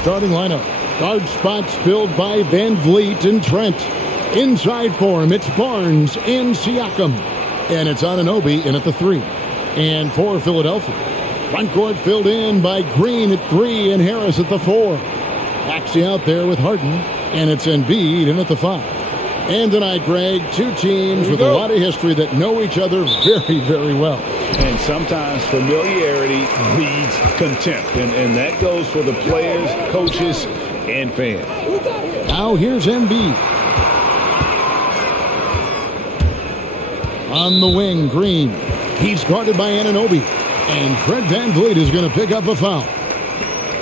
starting lineup. Guard spots filled by Van Vliet and Trent. Inside for him, it's Barnes and Siakam. And it's Anunoby in at the 3. And for Philadelphia, front court filled in by Green at 3 and Harris at the 4. Maxey out there with Harden, and it's Embiid in at the 5. And tonight, Greg, two teams with a lot of history that know each other very, very well. And sometimes familiarity breeds contempt, and that goes for the players, coaches, and fans. Now here's Embiid. On the wing, Green. He's guarded by Anunoby. And Fred VanVleet is going to pick up a foul.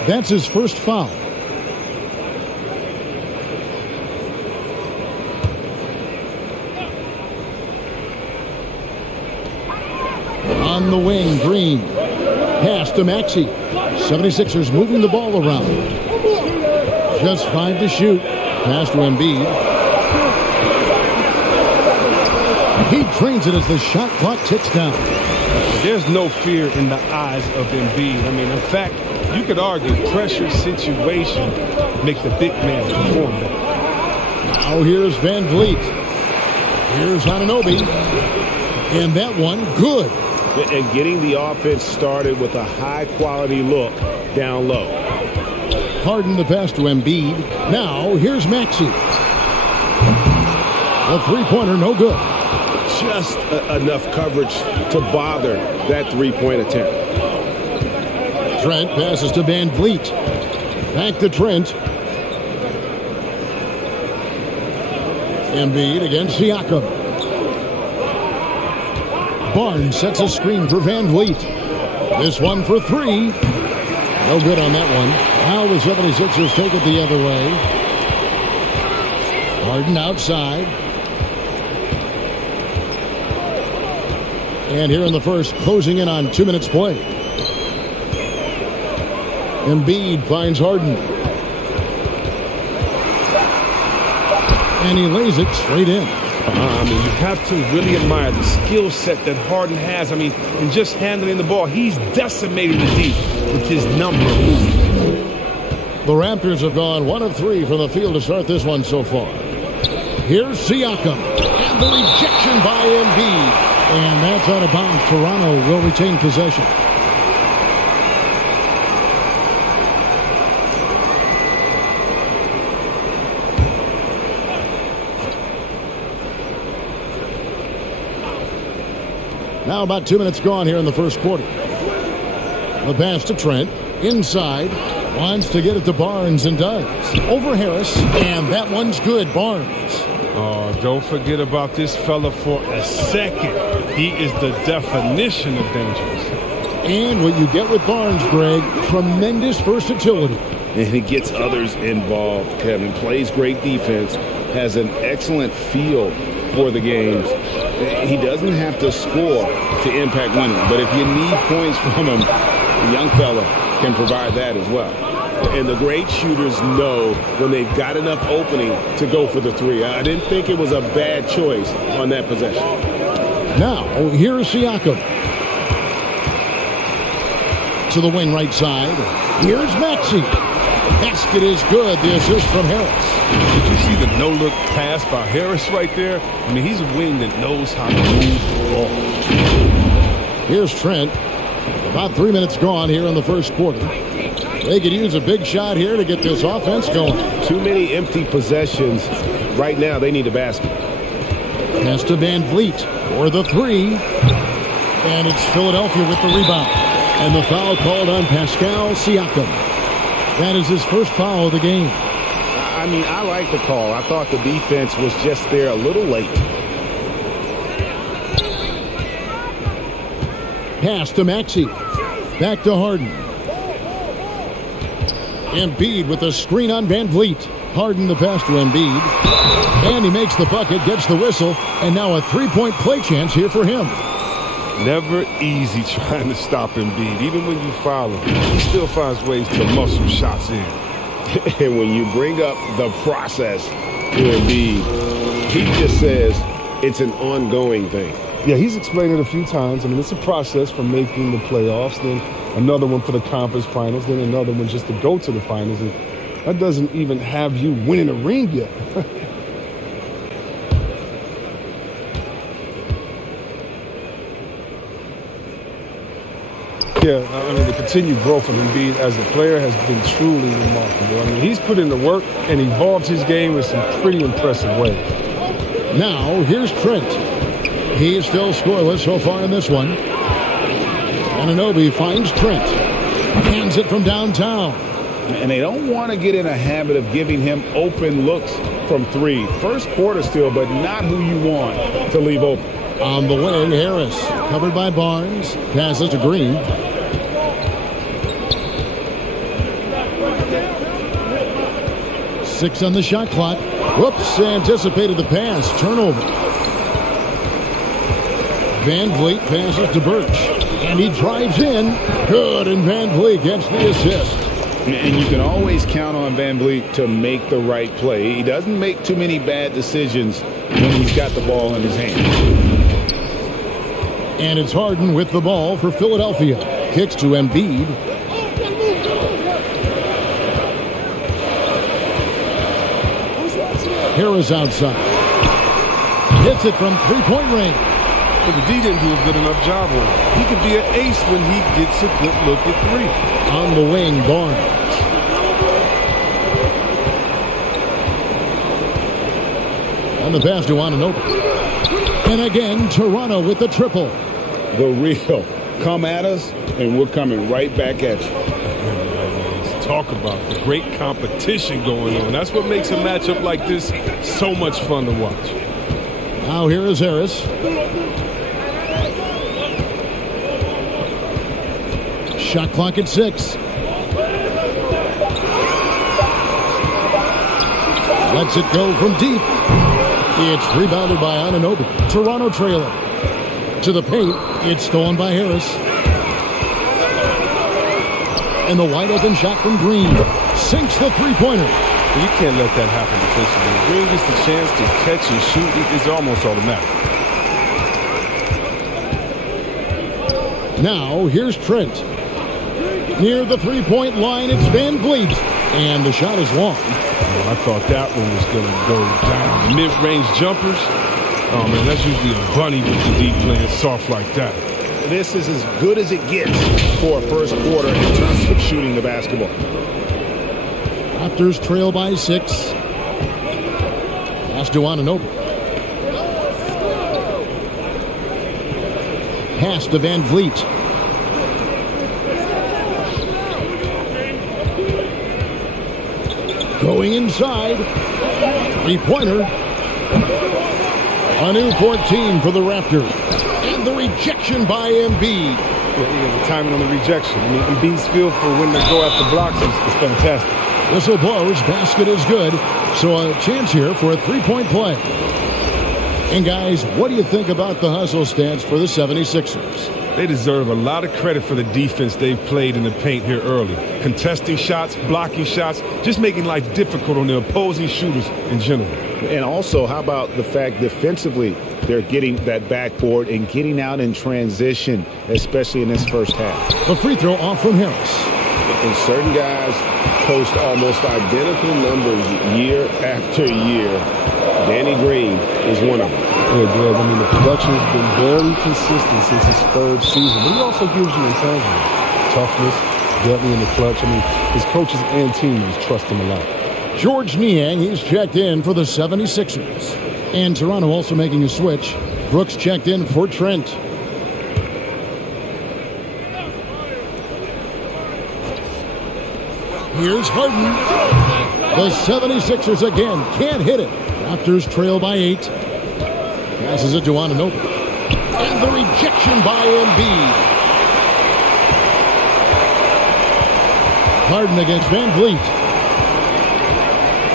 That's his first foul. On the wing, Green. Pass to Maxey. 76ers moving the ball around. Just 5 to shoot. Pass to Embiid. He trains it as the shot clock ticks down. There's no fear in the eyes of Embiid. I mean, in fact, you could argue pressure situation make the big man perform better. Now here's Van Vliet. Here's Anunoby. And that one, good. And getting the offense started with a high-quality look down low. Harden the pass to Embiid. Now here's Maxey. A three-pointer, no good. Just enough coverage to bother that three-point attempt. Trent passes to Van Vliet. Back to Trent. Embiid against Siakam. Barnes sets a screen for Van Vliet. This one for 3. No good on that one. Now the 76ers take it the other way. Harden outside. And here in the first, closing in on 2 minutes play. Embiid finds Harden. And he lays it straight in. I mean, you have to really admire the skill set that Harden has. I mean, in just handling the ball, he's decimating the D with his number of moves. The Raptors have gone 1 of 3 from the field to start this one so far. Here's Siakam. And the rejection by Embiid. And that's out of bounds. Toronto will retain possession. Now about 2 minutes gone here in the first quarter. The pass to Trent. Inside. Wants to get it to Barnes and does. Over Harris. And that one's good. Barnes. Oh, don't forget about this fella for a second. He is the definition of dangerous. And what you get with Barnes, Greg, tremendous versatility. And he gets others involved, Kevin. Plays great defense, has an excellent feel for the games. He doesn't have to score to impact winning, but if you need points from him, the young fella can provide that as well. And the great shooters know when they've got enough opening to go for the 3. I didn't think it was a bad choice on that possession. Now, here's Siakam. To the wing right side. Here's Maxey. Basket is good. The assist from Harris. Did you see the no-look pass by Harris right there? I mean, he's a wing that knows how to move the ball. Here's Trent. About 3 minutes gone here in the first quarter. They could use a big shot here to get this offense going. Too many empty possessions. Right now, they need a basket. Pass to Van Vliet for the 3. And it's Philadelphia with the rebound. And the foul called on Pascal Siakam. That is his first foul of the game. I mean, I like the call. I thought the defense was just there a little late. Pass to Maxey. Back to Harden. Embiid with a screen on Van Vliet. Harden the pass to Embiid. And he makes the bucket, gets the whistle, and now a three-point play chance here for him. Never easy trying to stop Embiid. Even when you foul him, he still finds ways to muscle shots in. And when you bring up the process to Embiid, he just says it's an ongoing thing. Yeah, he's explained it a few times. I mean, it's a process from making the playoffs, then another one for the conference finals, then another one just to go to the finals. And that doesn't even have you winning a ring yet. Yeah, I mean, the continued growth of Embiid as a player has been truly remarkable. I mean, he's put in the work and evolved his game in some pretty impressive ways. Now, here's Trent. He is still scoreless so far in this one. Anunoby finds Trent. Hands it from downtown. And they don't want to get in a habit of giving him open looks from three. First quarter still, but not who you want to leave open. On the wing, Harris. Covered by Barnes. Passes to Green. Six on the shot clock. Whoops, anticipated the pass. Turnover. Van Vliet passes to Birch. And he drives in. Good, and Van Vliet gets the assist. And you can always count on Van Vliet to make the right play. He doesn't make too many bad decisions when he's got the ball in his hand. And it's Harden with the ball for Philadelphia. Kicks to Embiid. Harris outside. Hits it from three-point range. But the D didn't do a good enough job on it. He could be an ace when he gets a good look at three. On the wing, Barnes. And the pass to Anunoby. And again, Toronto with the triple. The real. Come at us, and we're coming right back at you. Talk about the great competition going on. That's what makes a matchup like this so much fun to watch. Now here is Harris. Shot clock at 6. Lets it go from deep. It's rebounded by Anunoby. Toronto trailing. To the paint. It's stolen by Harris. And the wide open shot from Green. Sinks the three-pointer. You can't let that happen defensively. When Green gets the chance to catch and shoot, it's almost automatic. Now, here's Trent. Near the three-point line, it's Van Vliet. And the shot is long. I thought that one was going to go down. Mid-range jumpers. Oh, man, that's usually a bunny with the D playing soft like that. This is as good as it gets for a first quarter in terms of shooting the basketball. Raptors trail by 6. Pass to Anunoby. Pass to Van Vliet. Going inside. Three-pointer. A new 14 for the Raptors. And the rejection by Embiid. The timing on the rejection. I mean, Embiid's feel for when they go after blocks is fantastic. Whistle blows. Basket is good. So a chance here for a three-point play. And guys, what do you think about the hustle stance for the 76ers? They deserve a lot of credit for the defense they've played in the paint here early. Contesting shots, blocking shots, just making life difficult on the opposing shooters in general. And also, how about the fact defensively they're getting that backboard and getting out in transition, especially in this first half. The free throw off from Harris. And certain guys post almost identical numbers year after year. Danny Green is one of them. Yeah, Greg, I mean, the production has been very consistent since his third season, but he also gives you intangibles. Toughness, deadly in the clutch. I mean, his coaches and teammates trust him a lot. George Niang, he's checked in for the 76ers. And Toronto also making a switch. Brooks checked in for Trent. Here's Harden. The 76ers again can't hit it. Raptors trail by 8. Passes it to Anunoby. And the rejection by Embiid. Harden against Van Vliet.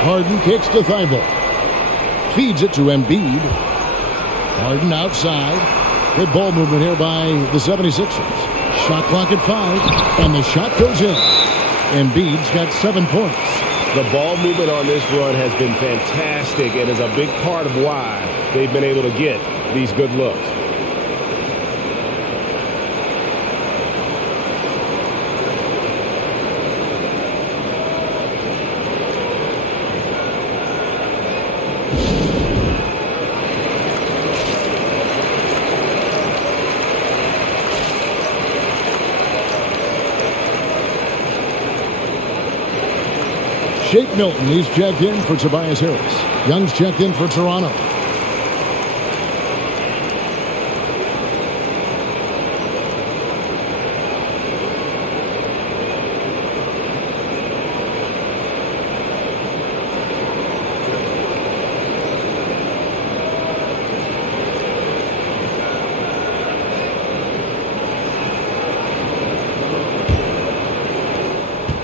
Harden kicks to Thibault. Feeds it to Embiid. Harden outside. Good ball movement here by the 76ers. Shot clock at 5. And the shot goes in. Embiid's got 7 points. The ball movement on this run has been fantastic and is a big part of why they've been able to get these good looks. Shake Milton, he's checked in for Tobias Harris. Young's checked in for Toronto.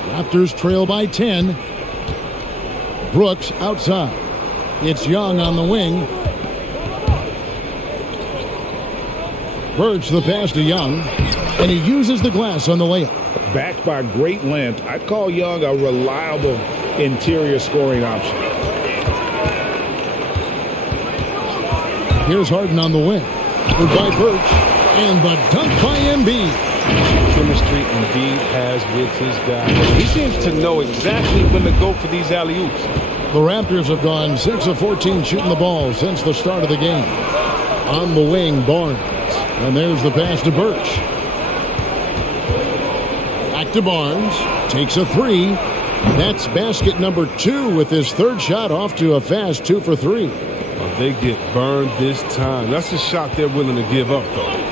Raptors trail by 10. Brooks outside. It's Young on the wing. Birch the pass to Young, and he uses the glass on the layup. Backed by great length, I'd call Young a reliable interior scoring option. Here's Harden on the wing. Good by Birch, and the dunk by Embiid. Chemistry Embiid has with his guy. He seems to know exactly when to go for these alley-oops. The Raptors have gone 6 of 14 shooting the ball since the start of the game. On the wing, Barnes. And there's the pass to Birch. Back to Barnes. Takes a three. That's basket number 2 with his third shot off to a fast 2 for 3. Well, they get burned this time. That's a shot they're willing to give up, though.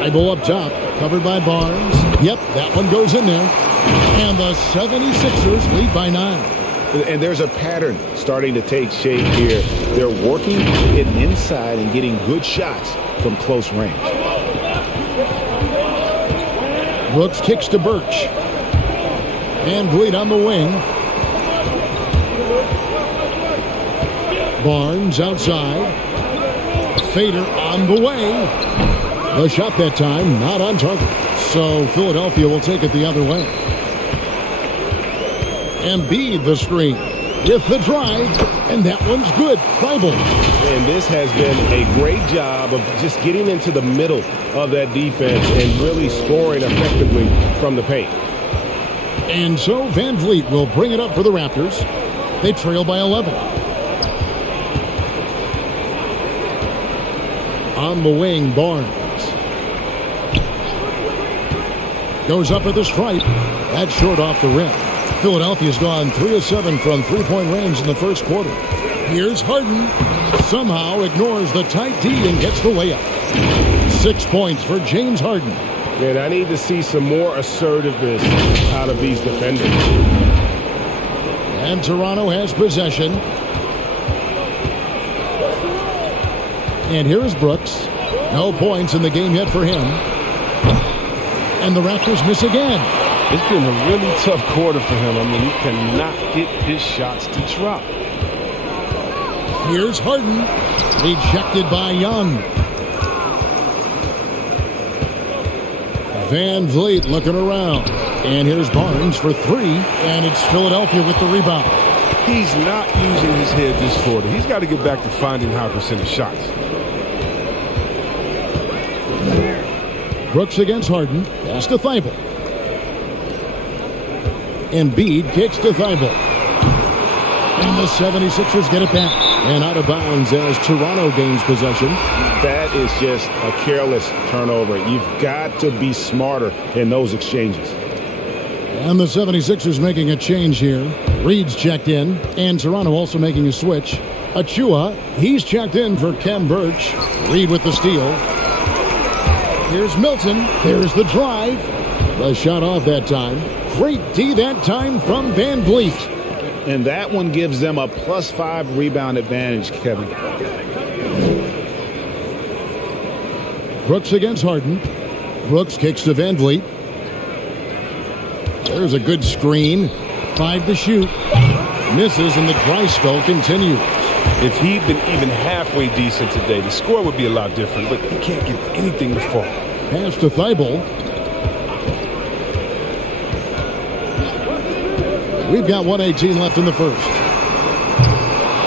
Eyeball up top, covered by Barnes. Yep, that one goes in there. And the 76ers lead by 9. And there's a pattern starting to take shape here. They're working it inside and getting good shots from close range. Brooks kicks to Birch. And Vliet on the wing. Barnes outside. Fader on the way. The shot that time, not on target. So Philadelphia will take it the other way. Embiid the screen with the drive, and that one's good. Thibault. And this has been a great job of just getting into the middle of that defense and really scoring effectively from the paint. And so Van Vliet will bring it up for the Raptors. They trail by 11. On the wing, Barnes. Goes up at the stripe. That's short off the rim. Philadelphia's gone 3 of 7 from three-point range in the first quarter. Here's Harden. Somehow ignores the tight D and gets the layup. 6 points for James Harden. And I need to see some more assertiveness out of these defenders. And Toronto has possession. And here is Brooks. No points in the game yet for him. And the Raptors miss again. It's been a really tough quarter for him. I mean, he cannot get his shots to drop. Here's Harden. Rejected by Young. Van Vliet looking around. And here's Barnes for 3. And it's Philadelphia with the rebound. He's not using his head this quarter. He's got to get back to finding high percentage shots. Brooks against Harden. Pass to Thibault. Embiid kicks to Thibault. And the 76ers get it back. And out of bounds as Toronto gains possession. That is just a careless turnover. You've got to be smarter in those exchanges. And the 76ers making a change here. Reed's checked in. And Toronto also making a switch. Achua, he's checked in for Kem Birch. Reed with the steal. Here's Milton. There's the drive. The shot off that time. Great D that time from Van Vliet. And that one gives them a +5 rebound advantage, Kevin. Brooks against Harden. Brooks kicks to Van Vliet. There's a good screen. 5 to shoot. Misses, and the dry spell continues. If he'd been even halfway decent today, the score would be a lot different, but he can't get anything to fall. Pass to Thibault. We've got 1:18 left in the first.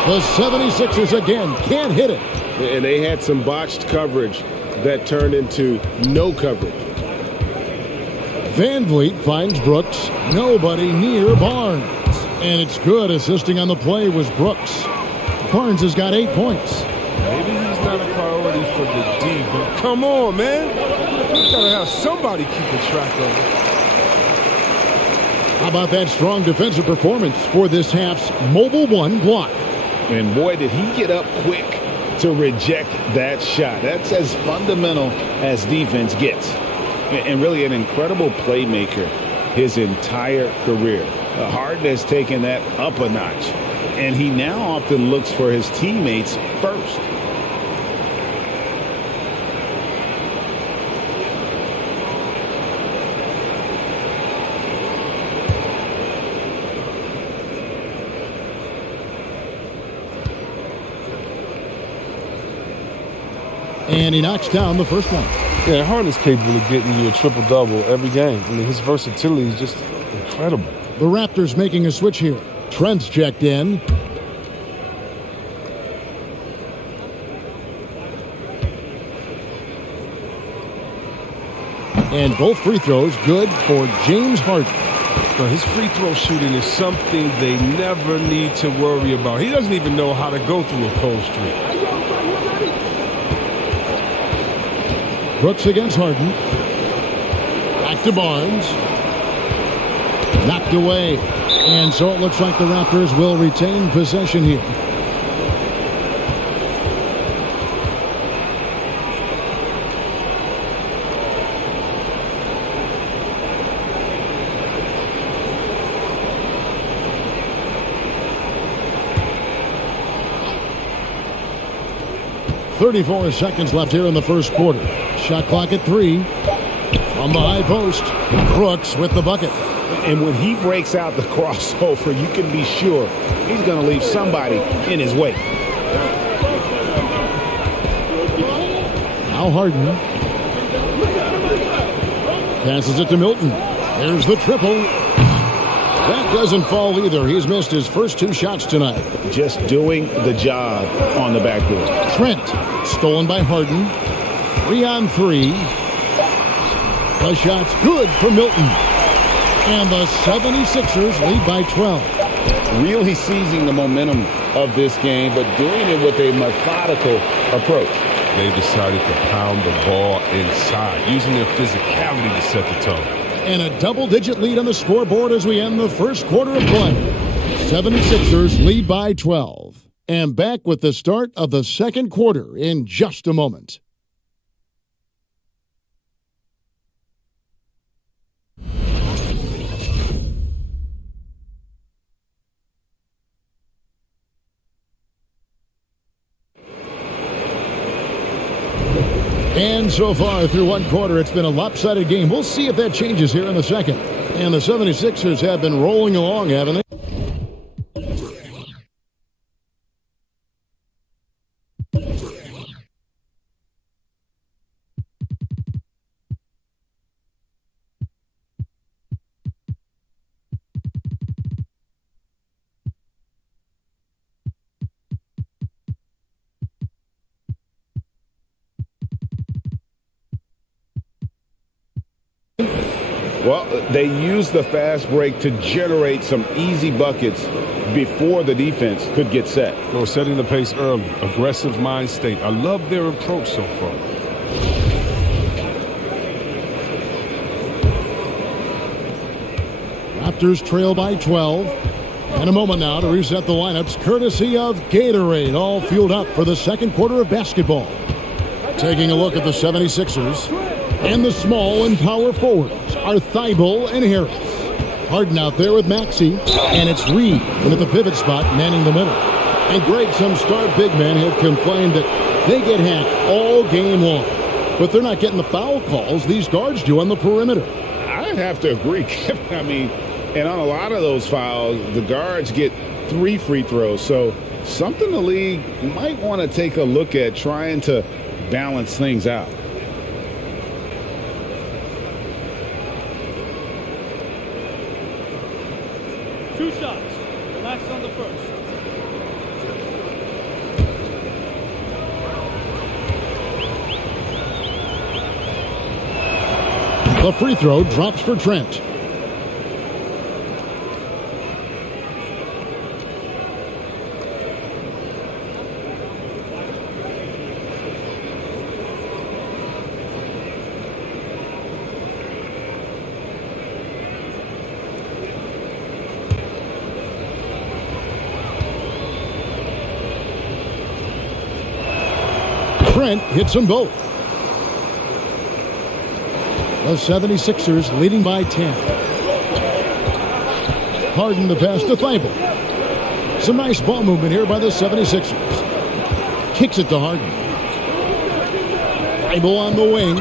The 76ers again can't hit it. And they had some botched coverage that turned into no coverage. Van Vliet finds Brooks. Nobody near Barnes. And it's good. Assisting on the play was Brooks. Barnes has got 8 points. Maybe he's not a priority for the D, but come on, man. You gotta have somebody keeping track of it. How about that strong defensive performance for this half's Mobile One block? And boy, did he get up quick to reject that shot. That's as fundamental as defense gets. And really an incredible playmaker his entire career. Harden has taken that up a notch. And he now often looks for his teammates first. And he knocks down the first one. Yeah, Harden is capable of getting you a triple-double every game. I mean, his versatility is just incredible. The Raptors making a switch here. Trent's checked in. And both free throws good for James Harden. Now, his free throw shooting is something they never need to worry about. He doesn't even know how to go through a cold streak. Brooks against Harden. Back to Barnes. Knocked away. And so it looks like the Raptors will retain possession here. .34 seconds left here in the first quarter. Shot clock at 3. On the high post, Brooks with the bucket. And when he breaks out the crossover, you can be sure he's going to leave somebody in his way. Now Harden. Passes it to Milton. There's the triple. That doesn't fall either. He's missed his first 2 shots tonight. Just doing the job on the backboard. Trent, stolen by Harden. 3-on-3. The shot's good for Milton. And the 76ers lead by 12. Really seizing the momentum of this game, but doing it with a methodical approach. They decided to pound the ball inside, using their physicality to set the tone. And a double-digit lead on the scoreboard as we end the first quarter of play. 76ers lead by 12. And back with the start of the second quarter in just a moment. And so far through one quarter, it's been a lopsided game. We'll see if that changes here in the second. And the 76ers have been rolling along, haven't they? Well, they used the fast break to generate some easy buckets before the defense could get set. Well, setting the pace early, aggressive mind state. I love their approach so far. Raptors trail by 12. And a moment now to reset the lineups, courtesy of Gatorade, all fueled up for the second quarter of basketball. Taking a look at the 76ers. And the small and power forwards are Thibault and Harris. Harden out there with Maxey. And it's Reed in at the pivot spot, manning the middle. And Greg, some star big men have complained that they get hacked all game long. But they're not getting the foul calls these guards do on the perimeter. I'd have to agree, Kevin. I mean, and on a lot of those fouls, the guards get 3 free throws. So something the league might want to take a look at, trying to balance things out. The free throw drops for Trent. Trent hits them both. The 76ers leading by 10. Harden the pass to Thibault. Some nice ball movement here by the 76ers. Kicks it to Harden. Thibault on the wing.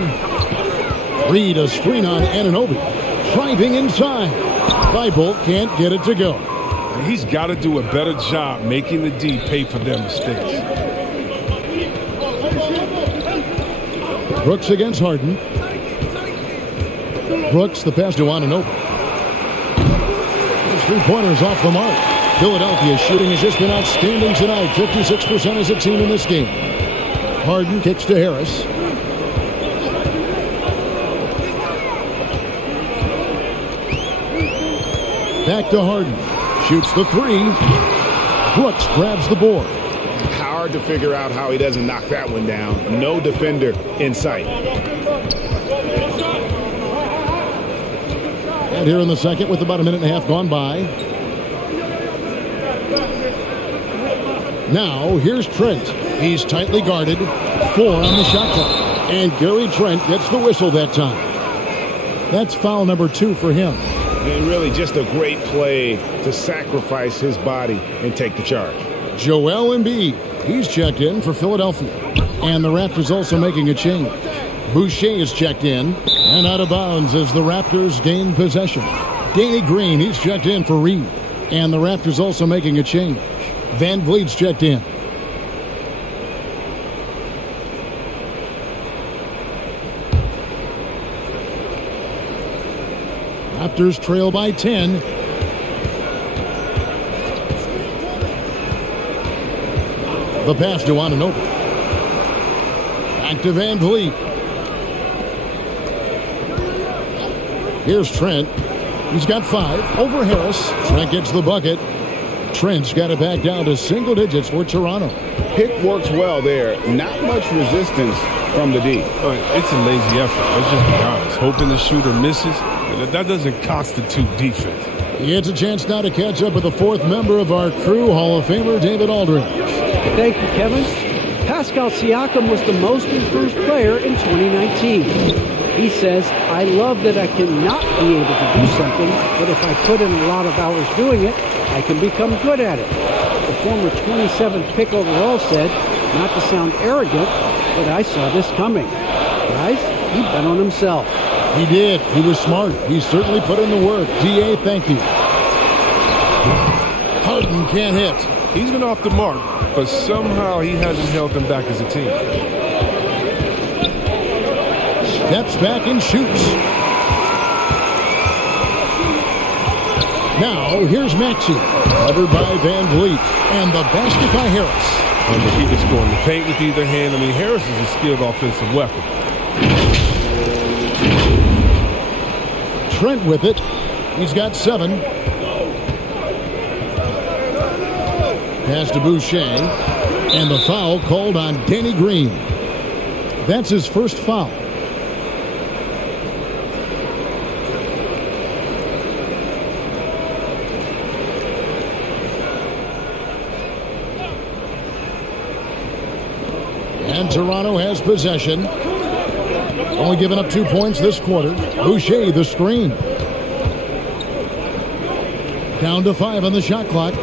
Reed a screen on Anunoby. Driving inside. Thibault can't get it to go. He's got to do a better job making the D pay for their mistakes. Brooks against Harden. Brooks, the pass to Anunoby. Those three-pointers off the mark. Philadelphia's shooting has just been outstanding tonight. 56% as a team in this game. Harden kicks to Harris. Back to Harden. Shoots the three. Brooks grabs the board. Hard to figure out how he doesn't knock that one down. No defender in sight. And here in the second with about a minute and a half gone by. Now here's Trent. He's tightly guarded. 4 on the shot clock. And Gary Trent gets the whistle that time. That's foul number 2 for him. And really just a great play to sacrifice his body and take the charge. Joel Embiid. He's checked in for Philadelphia. And the Raptors also making a change. Boucher is checked in and out of bounds as the Raptors gain possession. Danny Green, he's checked in for Reed. And the Raptors also making a change. Van Vliet's checked in. Raptors trail by 10. The pass to Anunoby. Back to Van Vliet. Here's Trent. He's got 5 over Harris. Trent gets the bucket. Trent's got it back down to single digits for Toronto. Pick works well there. Not much resistance from the D. It's a lazy effort. Let's just be honest. Hoping the shooter misses, that doesn't constitute defense. He gets a chance now to catch up with the 4th member of our crew, Hall of Famer David Aldridge. Thank you, Kevin. Pascal Siakam was the most improved player in 2019. He says, I love that I cannot be able to do something, but if I put in a lot of hours doing it, I can become good at it. The former 27th pick overall said, not to sound arrogant, but I saw this coming. Guys, he bet on himself. He did. He was smart. He certainly put in the work. DA, thank you. Harden can't hit. He's been off the mark, but somehow he hasn't held them back as a team. Steps back and shoots. Now, here's Maxey. Covered by Van Vliet. And the basket by Harris. He can score in the paint with either hand. I mean, Harris is a skilled offensive weapon. Trent with it. He's got 7. Pass to Boucher. And the foul called on Danny Green. That's his first foul. And Toronto has possession. Only giving up 2 points this quarter. Boucher, the screen. Down to 5 on the shot clock.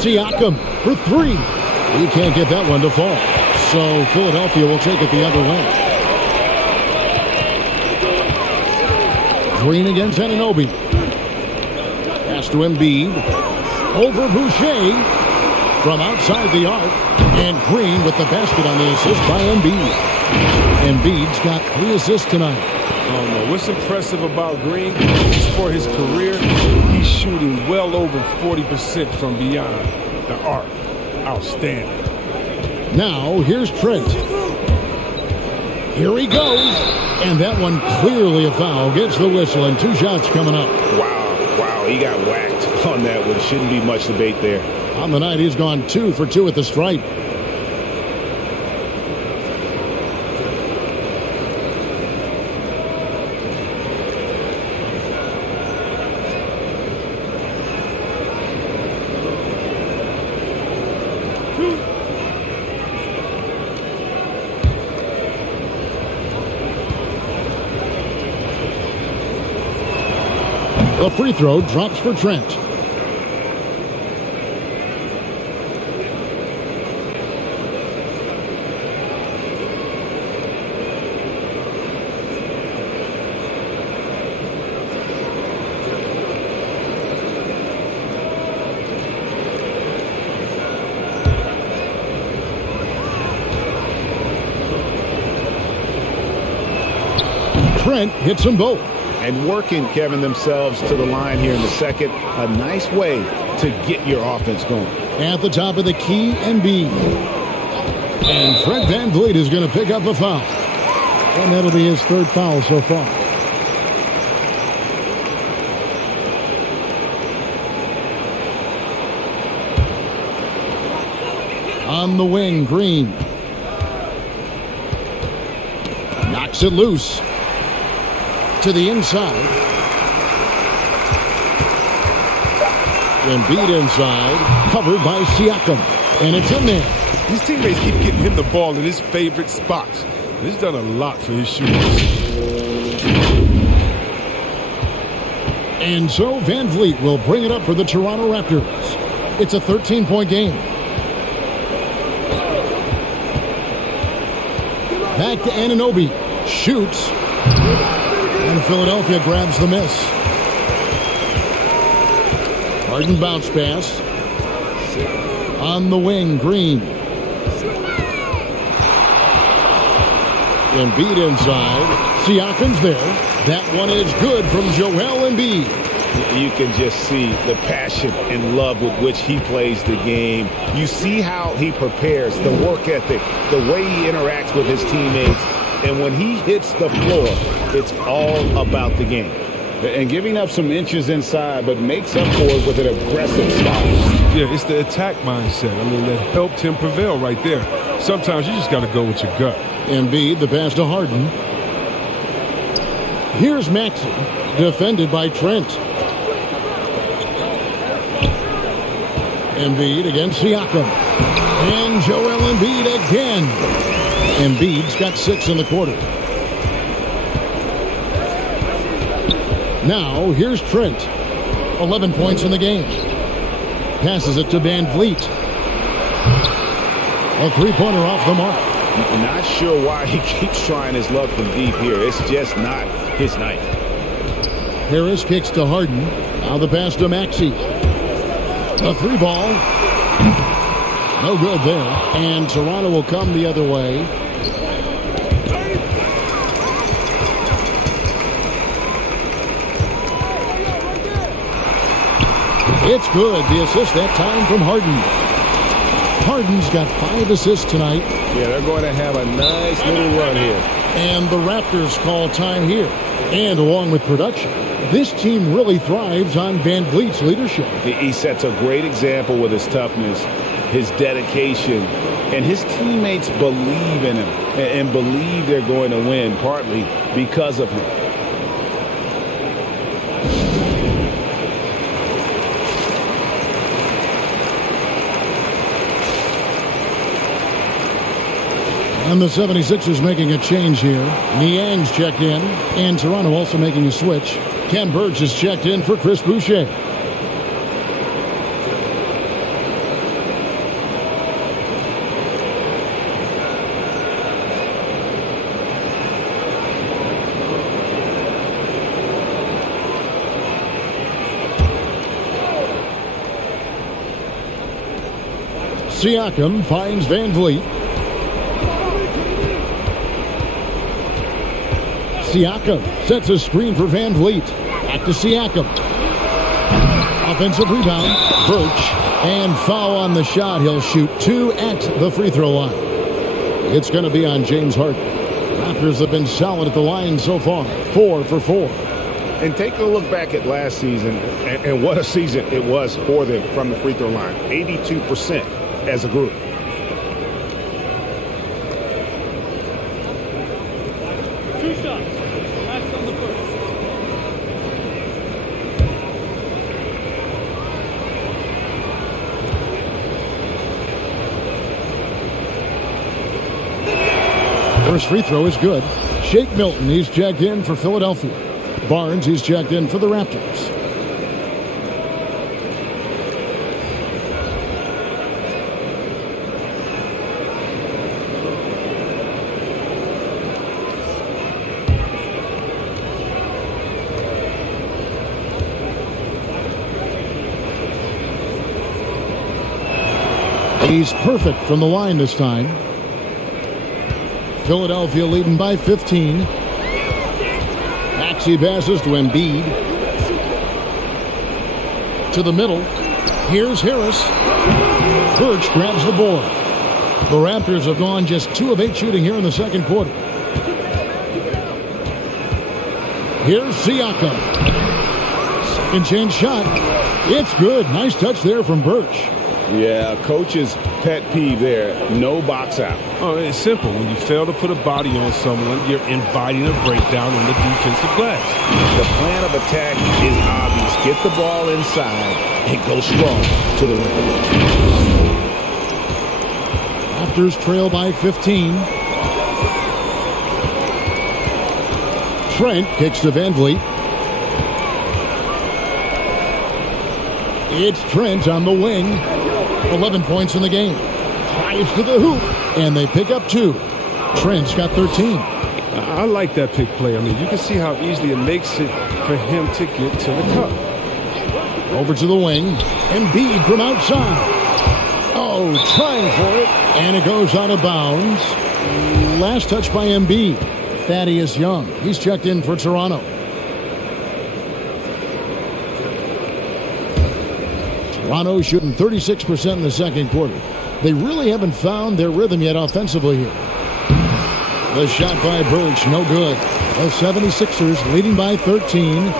Siakam for 3. He can't get that one to fall. So Philadelphia will take it the other way. Green against Anunoby. Pass to Embiid. Over Boucher. From outside the arc. And Green with the basket on the assist by Embiid. Embiid's got 3 assists tonight. Oh, no. What's impressive about Green is for his career, he's shooting well over 40% from beyond the arc. Outstanding. Now, here's Trent. Here he goes. And that one clearly a foul. Gets the whistle and 2 shots coming up. Wow, he got whacked on that one. Shouldn't be much debate there. On the night, he's gone 2 for 2 at the stripe. The free throw drops for Trent. Trent hits them both. And working, Kevin, themselves to the line here in the second. A nice way to get your offense going. At the top of the key, Embiid. And Fred VanVleet is going to pick up a foul. And that'll be his third foul so far. On the wing, Green. Knocks it loose. To the inside. Embiid inside. Covered by Siakam. And it's in there. His teammates keep getting him the ball in his favorite spots. This has done a lot for his shooters. And so VanVleet will bring it up for the Toronto Raptors. It's a 13-point game. Back to Anunoby. Shoots. And Philadelphia grabs the miss. Harden bounce pass. On the wing, Green. Embiid inside. Siakam's there. That one is good from Joel Embiid. You can just see the passion and love with which he plays the game. You see how he prepares, the work ethic, the way he interacts with his teammates. And when he hits the floor, it's all about the game. And giving up some inches inside, but makes up for it with an aggressive style. Yeah, it's the attack mindset. I mean, that helped him prevail right there. Sometimes you just got to go with your gut. Embiid, the pass to Harden. Here's Maxey, defended by Trent. Embiid against Siakam. And Joel Embiid again. Embiid's got 6 in the quarter. Now, here's Trent. 11 points in the game. Passes it to VanVleet. A three-pointer off the mark. I'm not sure why he keeps trying his luck from deep here. It's just not his night. Harris kicks to Harden. Now the pass to Maxey. A three ball. No good there. And Toronto will come the other way. It's good. The assist that time from Harden. Harden's got 5 assists tonight. Yeah, they're going to have a nice little run here. And the Raptors call time here. And along with production, this team really thrives on VanVleet's leadership. He sets a great example with his toughness, his dedication, and his teammates believe in him and believe they're going to win, partly because of him. And the 76ers making a change here. Niang's checked in, and Toronto also making a switch. Ken Burge is checked in for Chris Boucher. Siakam finds VanVleet. Siakam sets a screen for VanVleet. Back to Siakam. Offensive rebound. Birch. And foul on the shot. He'll shoot 2 at the free throw line. It's going to be on James Harden. Raptors have been solid at the line so far. 4 for 4. And take a look back at last season and what a season it was for them from the free throw line. 82% as a group. First free throw is good. Shake Milton, he's checked in for Philadelphia. Barnes, he's checked in for the Raptors. He's perfect from the line this time. Philadelphia leading by 15. Maxey passes to Embiid. To the middle. Here's Harris. Birch grabs the board. The Raptors have gone just 2 of 8 shooting here in the second quarter. Here's Siakam. Second chance shot. It's good. Nice touch there from Birch. Yeah, coach's pet peeve there. No box out. Oh, it's simple. When you fail to put a body on someone, you're inviting a breakdown on the defensive glass. The plan of attack is obvious. Get the ball inside and go strong to the rim. Raptors trail by 15. Trent kicks to Van Vliet. It's Trent on the wing. 11 points in the game. Drives to the hoop, and they pick up 2. Trent's got 13. I like that pick play. I mean, you can see how easily it makes it for him to get to the cup. Over to the wing. Embiid from outside. Oh, trying for it, and it goes out of bounds. Last touch by Embiid. Thaddeus Young. He's checked in for Toronto. Toronto shooting 36% in the second quarter. They really haven't found their rhythm yet offensively here. The shot by Birch, no good. The 76ers leading by 13.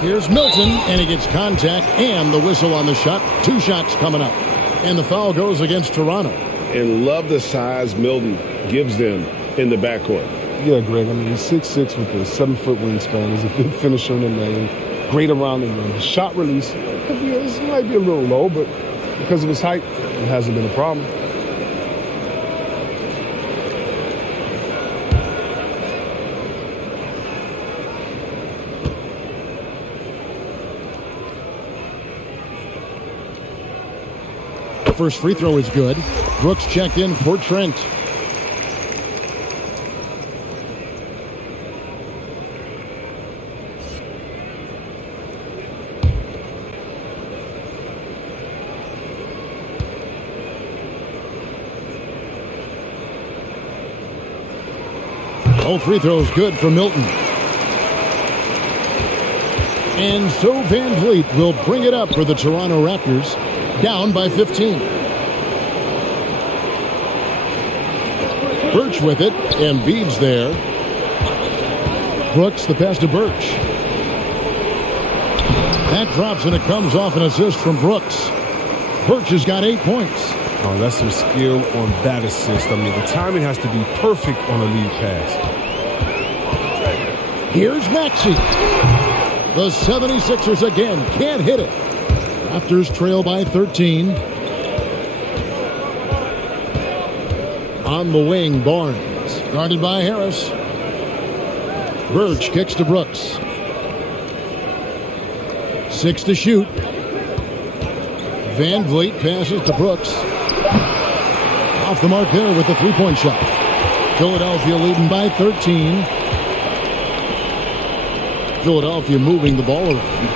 Here's Milton, and he gets contact and the whistle on the shot. 2 shots coming up. And the foul goes against Toronto. And love the size Milton gives them in the backcourt. Yeah, Greg. I mean, he's 6'6" with a 7-foot wingspan. He's a good finisher in the lane. Great around the rim. His shot release, this might be a little low, but because of his height, it hasn't been a problem. First free throw is good. Brooks checked in for Trent. All free throws good for Milton. And so Van Vliet will bring it up for the Toronto Raptors, down by 15. Birch with it. Embiid's there. Brooks, the pass to Birch. That drops and it comes off an assist from Brooks. Birch has got 8 points. Oh, that's some skill on that assist. I mean, the timing has to be perfect on a lead pass. Here's Maxey. The 76ers again can't hit it. Raptors trail by 13. On the wing, Barnes. Guarded by Harris. Birch kicks to Brooks. 6 to shoot. Van Vliet passes to Brooks. Off the mark there with the 3-point shot. Philadelphia leading by 13. Philadelphia moving the ball around.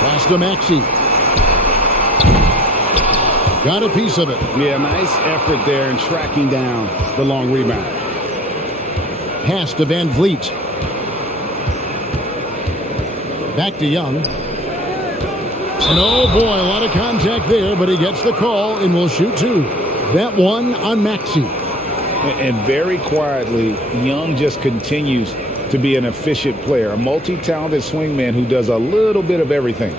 Pass to Maxey. Got a piece of it. Yeah, nice effort there in tracking down the long rebound. Pass to Van Vliet. Back to Young. And oh boy, a lot of contact there, but he gets the call and will shoot 2. That one on Maxey. And very quietly, Young just continues to be an efficient player, a multi-talented swingman who does a little bit of everything.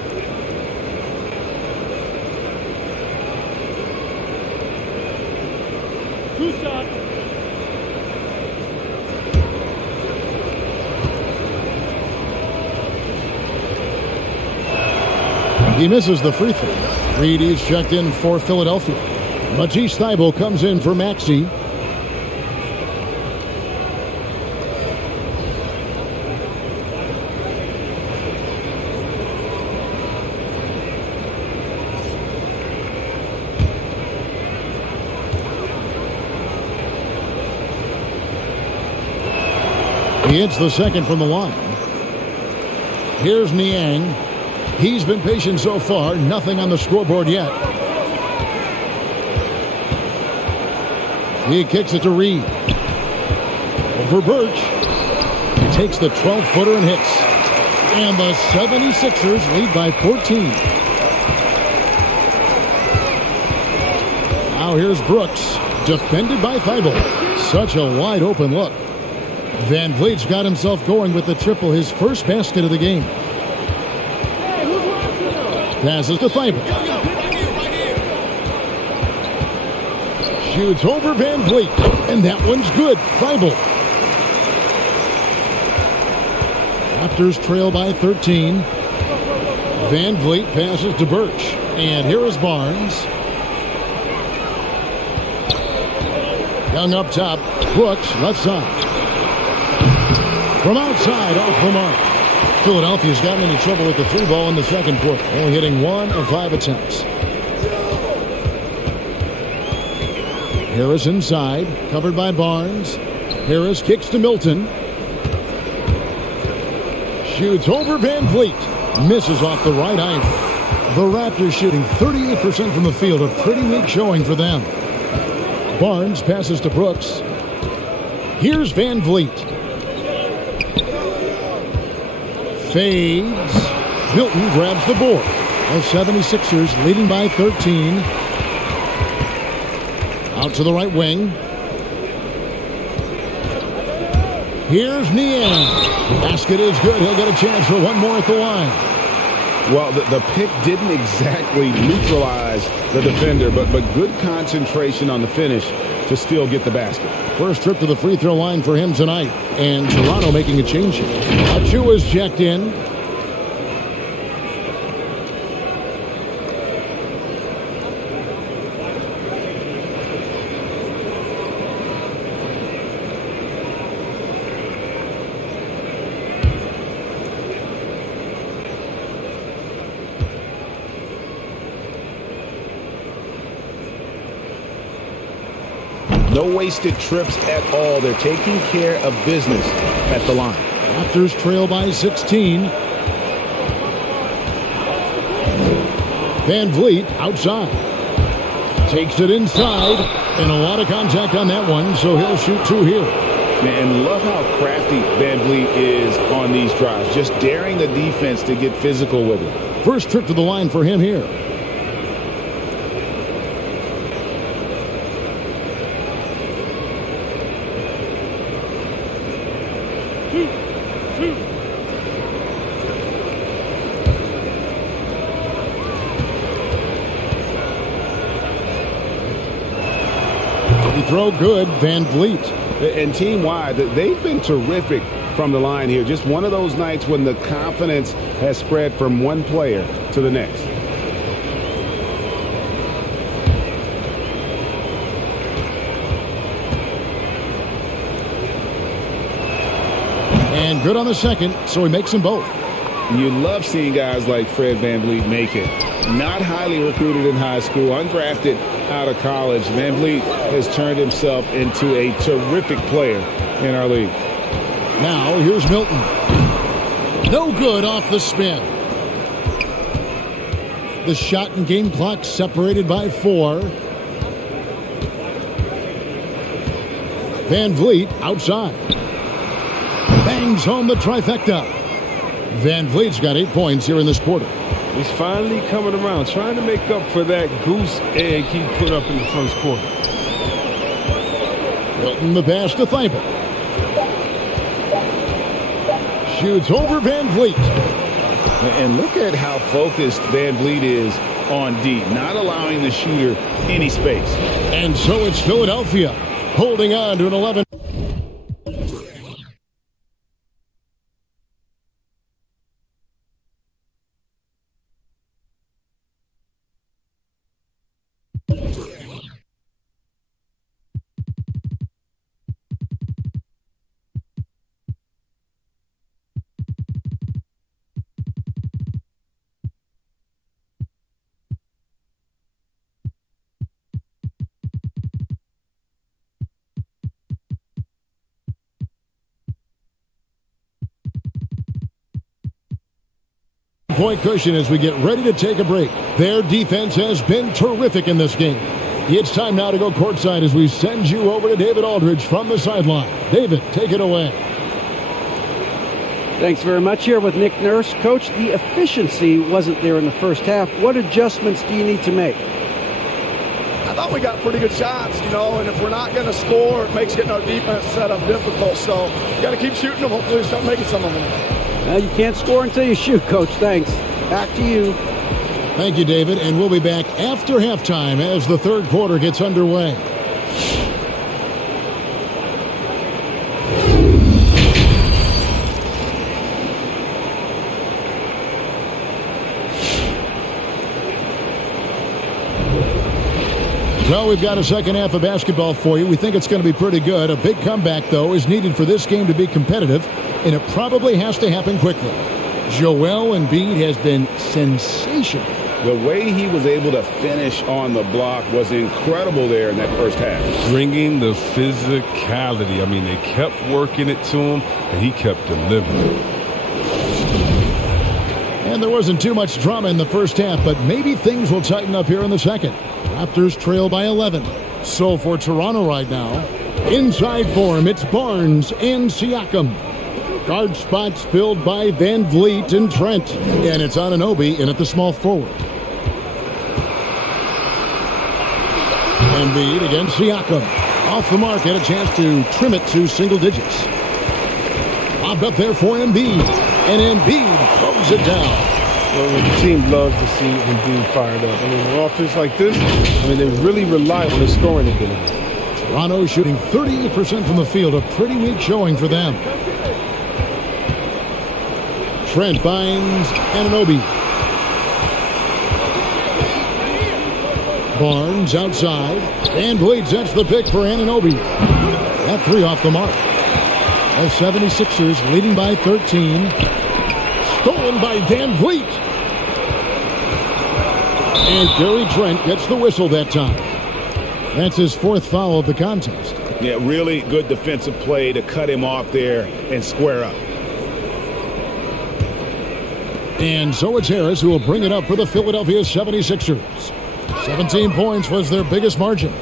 He misses the free throw. Reed is checked in for Philadelphia. Matisse Thybulle comes in for Maxey. He hits the second from the line. Here's Niang. He's been patient so far. Nothing on the scoreboard yet. He kicks it to Reed. Over Birch. He takes the 12-footer and hits. And the 76ers lead by 14. Now here's Brooks. Defended by Thibault. Such a wide open look. Van Vliet's got himself going with the triple, his first basket of the game. Passes to Thibault. Shoots over Van Vliet. And that one's good. Thibault. Raptors trail by 13. Van Vliet passes to Birch. And here is Barnes. Young up top. Brooks, left side. From outside, off the mark. Philadelphia's gotten into trouble with the free ball in the second quarter, only hitting 1 of 5 attempts. Harris inside, covered by Barnes. Harris kicks to Milton. Shoots over Van Vliet. Misses off the right eye. The Raptors shooting 38% from the field, a pretty weak showing for them. Barnes passes to Brooks. Here's Van Vliet. Fades. Milton grabs the board. The 76ers leading by 13. Out to the right wing. Here's Niang. Basket is good. He'll get a chance for one more at the line. Well, the pick didn't exactly neutralize the defender, but good concentration on the finish to still get the basket. First trip to the free throw line for him tonight. And Toronto making a change here. Achua's checked in. No wasted trips at all. They're taking care of business at the line. Raptors trail by 16. Van Vliet outside. Takes it inside. And a lot of contact on that one, so he'll shoot 2 here. And love how crafty Van Vliet is on these drives. Just daring the defense to get physical with it. First trip to the line for him here. Throw good, Van Vliet. And team-wide, they've been terrific from the line here. Just one of those nights when the confidence has spread from one player to the next. And good on the second, so he makes them both. You love seeing guys like Fred Van Vliet make it. Not highly recruited in high school, undrafted out of college. Van Vliet has turned himself into a terrific player in our league. Now, here's Milton. No good off the spin. The shot and game clock separated by 4. Van Vliet outside. Bangs home the trifecta. Van Vliet's got 8 points here in this quarter. He's finally coming around, trying to make up for that goose egg he put up in the first quarter. Milton the pass to Thibault. Shoots over Van Vliet. And look at how focused Van Vliet is on D, not allowing the shooter any space. And so it's Philadelphia holding on to an 11. 3-point cushion as we get ready to take a break. Their defense has been terrific in this game. It's time now to go courtside as we send you over to David Aldridge from the sideline. David, take it away. Thanks very much. Here with Nick Nurse. Coach, the efficiency wasn't there in the first half. What adjustments do you need to make? I thought we got pretty good shots, and if we're not going to score, it makes getting our defense set up difficult. So you got to keep shooting them. Hopefully we start making some of them. Well, you can't score until you shoot, Coach. Thanks. Back to you. Thank you, David. And we'll be back after halftime as the third quarter gets underway. Well, we've got a second half of basketball for you. We think it's going to be pretty good. A big comeback, though, is needed for this game to be competitive, and it probably has to happen quickly. Joel Embiid has been sensational. The way he was able to finish on the block was incredible there in that first half. Bringing the physicality. I mean, they kept working it to him, and he kept delivering. And there wasn't too much drama in the first half, but maybe things will tighten up here in the second. Raptors trail by 11. So for Toronto right now, inside for him, it's Barnes and Siakam. Guard spots filled by Van Vliet and Trent. And it's Anunoby in at the small forward. Embiid against Siakam. Off the mark, had a chance to trim it to single digits. Bobbed up there for Embiid. And Embiid throws it down. Well, the team loves to see Embiid fired up. I mean, an offense like this, they really rely on his scoring ability. Toronto shooting 38% from the field, a pretty weak showing for them. Trent finds Anunoby. Barnes outside. And Vliet sets the pick for Anunoby. That three off the mark. The 76ers leading by 13. Stolen by Van Vliet. And Gary Trent gets the whistle that time. That's his fourth foul of the contest. Yeah, really good defensive play to cut him off there and square up. And so it's Harris who will bring it up for the Philadelphia 76ers. 17 points was their biggest margin.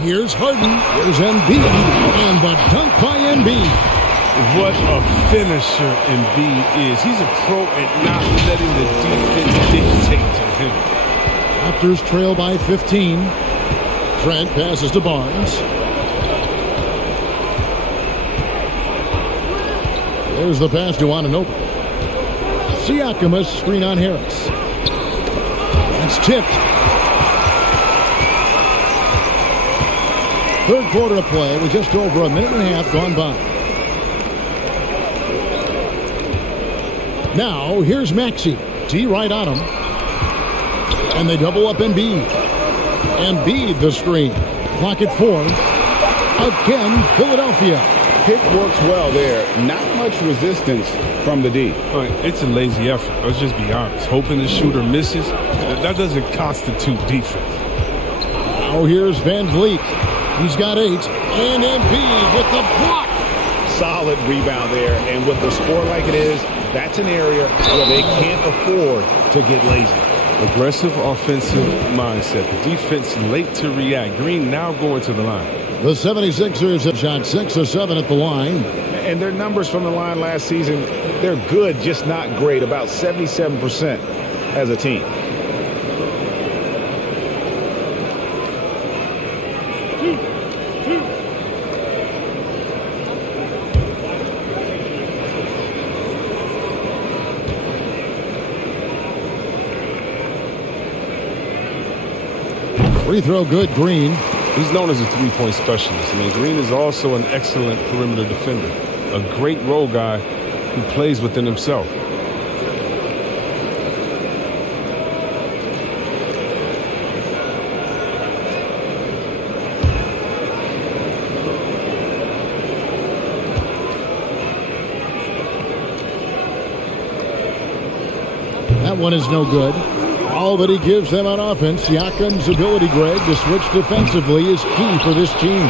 Here's Harden. Here's Embiid. And the dunk by Embiid. What a finisher Embiid is. He's a pro at not letting the defense dictate to him. Raptors trail by 15. Trent passes to Barnes. There's the pass to Anunoby. Siakam, a screen on Harris. That's tipped. Third quarter of play with just over a minute and a half gone by. Now, here's Maxey. T right on him. And they double up Embiid. Embiid the screen. Clock at 4. Again, Philadelphia. Pick works well there. Not much resistance from the D. It's a lazy effort. Let's just be honest. Hoping the shooter misses, that doesn't constitute defense. Now here's Van Vliet. He's got 8. And Embiid with the block. Solid rebound there. And with the score like it is, that's an area where they can't afford to get lazy. Aggressive offensive mindset. The defense late to react. Green now going to the line. The 76ers have shot 6 of 7 at the line. And their numbers from the line last season, they're good, just not great. About 77% as a team. Free throw good, Green. He's known as a three-point specialist. Green is also an excellent perimeter defender. A great role guy who plays within himself. That one is no good. All that he gives them on offense, Siakam's ability, Greg, to switch defensively is key for this team.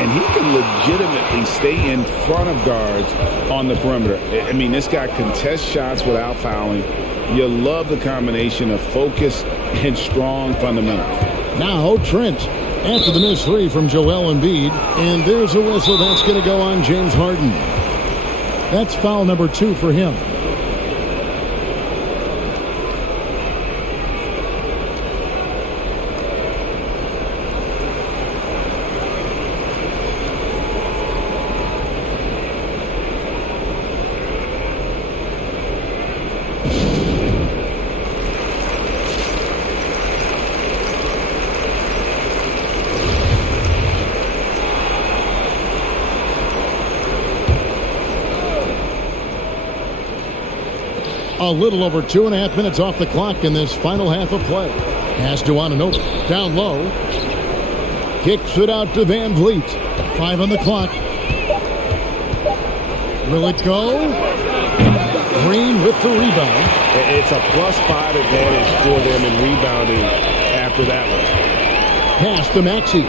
And he can legitimately stay in front of guards on the perimeter. I mean, this guy contests shots without fouling. You love the combination of focus and strong fundamentals. Now Trent after the missed three from Joel Embiid. And there's a whistle. That's going to go on James Harden. That's foul number 2 for him. A little over 2.5 minutes off the clock in this final half of play. Pass to Anunoby. Down low. Kicks it out to Van Vliet. 5 on the clock. Will it go? Green with the rebound. It's a +5 advantage for them in rebounding after that one. Pass to Maxey.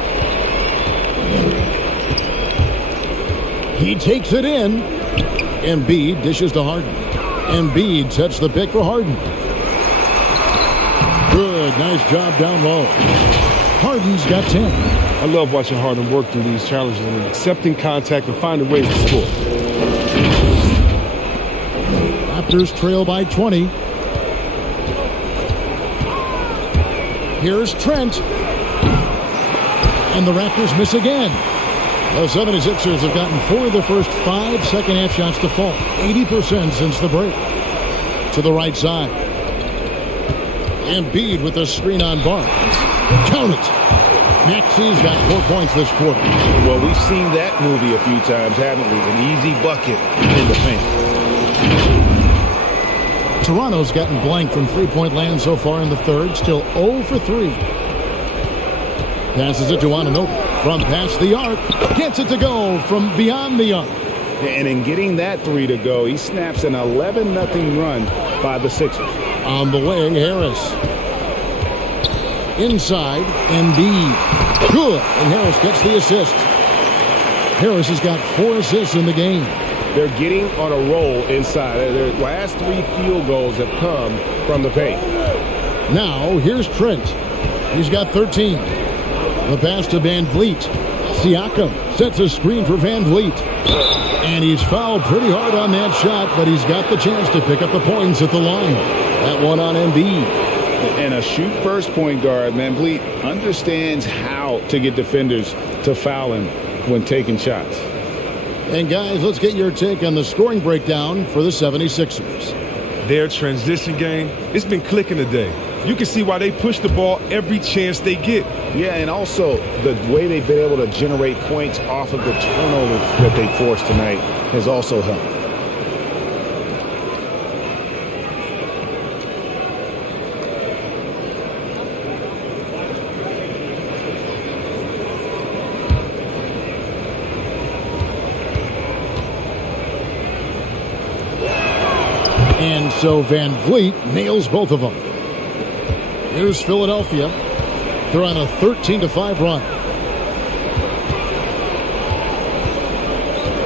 He takes it in. Embiid dishes to Harden. Embiid sets the pick for Harden. Good, nice job down low. Harden's got 10. I love watching Harden work through these challenges and accepting contact and finding ways to score. Raptors trail by 20. Here's Trent. And the Raptors miss again. The 76ers have gotten 4 of the first 5 second-half shots to fall. 80% since the break. To the right side. Embiid with a screen on Barnes. Count it. Maxey's got 4 points this quarter. Well, we've seen that movie a few times, haven't we? An easy bucket in the paint. Toronto's gotten blank from three-point land so far in the third. Still 0 for 3. Passes it to Anunoby. From past the arc, gets it to go from beyond the arc. And in getting that 3 to go, he snaps an 11-0 run by the Sixers. On the wing, Harris. Inside, Embiid. Good, and Harris gets the assist. Harris has got 4 assists in the game. They're getting on a roll inside. Their last 3 field goals have come from the paint. Now, here's Trent. He's got 13. The pass to Van Vliet. Siakam sets a screen for Van Vliet. And he's fouled pretty hard on that shot, but he's got the chance to pick up the points at the line. That one on Embiid. And a shoot-first point guard, Van Vliet, understands how to get defenders to foul him when taking shots. And guys, let's get your take on the scoring breakdown for the 76ers. Their transition game, it's been clicking today. You can see why they push the ball every chance they get. Yeah, and also the way they've been able to generate points off of the turnovers that they forced tonight has also helped. And so Van Vliet nails both of them. Here's Philadelphia. They're on a 13-5 run.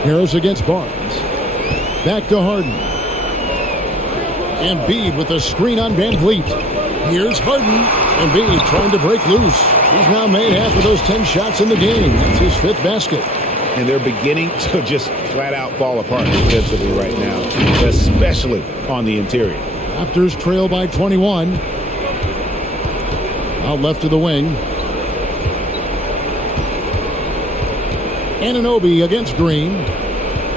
Harris against Barnes. Back to Harden. Embiid with a screen on Van Vliet. Here's Harden. Embiid trying to break loose. He's now made half of those 10 shots in the game. That's his 5th basket. And they're beginning to just flat-out fall apart defensively right now, especially on the interior. Raptors trail by 21. Out left to the wing. Anunoby against Green.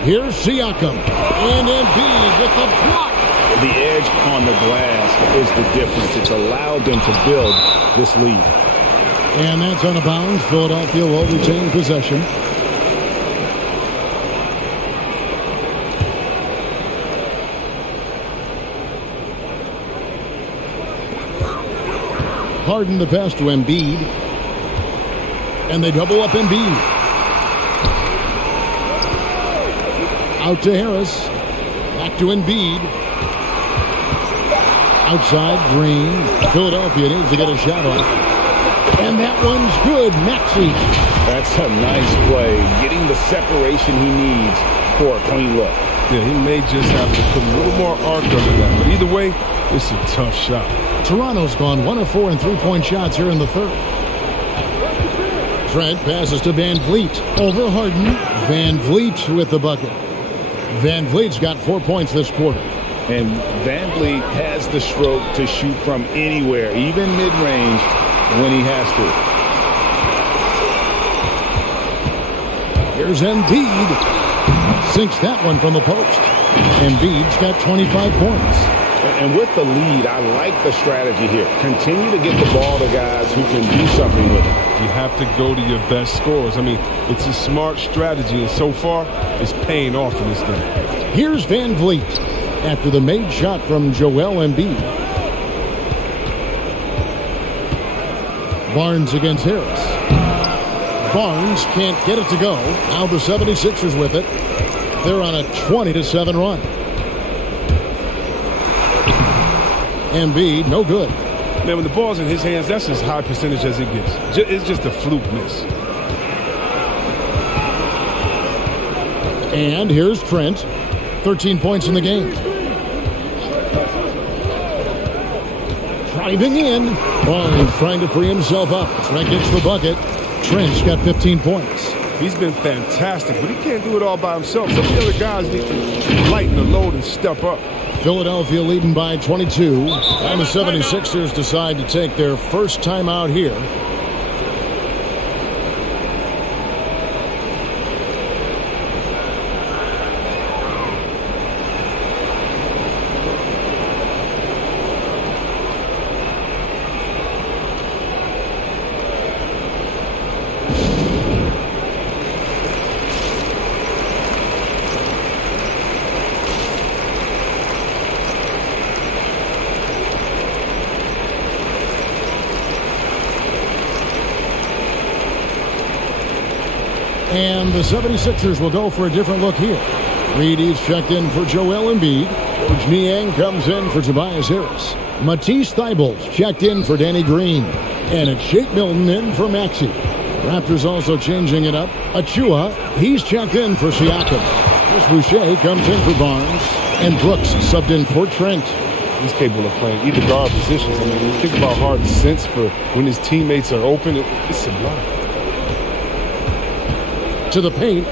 Here's Siakam. And Embiid with the block. The edge on the glass is the difference. It's allowed them to build this lead. And that's out of bounds. Philadelphia will retain possession. Harden the pass to Embiid. And they double up Embiid. Out to Harris. Back to Embiid. Outside, Green. Philadelphia needs to get a shot off. And that one's good. Maxey That's a nice play, getting the separation he needs for a clean look. Yeah, he may just have to put a little more arc under that. But either way, it's a tough shot. Toronto's gone 1 of 4 in three-point shots here in the third. Trent passes to Van Vliet. Over Harden. Van Vliet with the bucket. Van Vliet's got 4 points this quarter. And Van Vliet has the stroke to shoot from anywhere, even mid-range, when he has to. Here's Embiid. Sinks that one from the post. Embiid's got 25 points. And with the lead, I like the strategy here. Continue to get the ball to guys who can do something with it. You have to go to your best scorers. I mean, it's a smart strategy, and so far, it's paying off in this game. Here's Van Vliet after the made shot from Joel Embiid. Barnes against Harris. Barnes can't get it to go. Now the 76ers with it. They're on a 20-7 run. Embiid, no good. Man, when the ball's in his hands, that's as high percentage as it gets. It's just a fluke miss. And here's Trent. 13 points in the game. Driving in. Barnes trying to free himself up. Trent gets the bucket. Trent's got 15 points. He's been fantastic, but he can't do it all by himself. Some of the other guys need to lighten the load and step up. Philadelphia leading by 22. And the 76ers decide to take their first time out here. And the 76ers will go for a different look here. Reedy's checked in for Joel Embiid. George Niang comes in for Tobias Harris. Matisse Thybulle's checked in for Danny Green. And it's Shake Milton in for Maxey. Raptors also changing it up. Achua, he's checked in for Siakam. Chris Boucher comes in for Barnes. And Brooks subbed in for Trent. He's capable of playing either guard positions. I mean, when you think about Harden's sense for when his teammates are open, it's sublime. To the paint.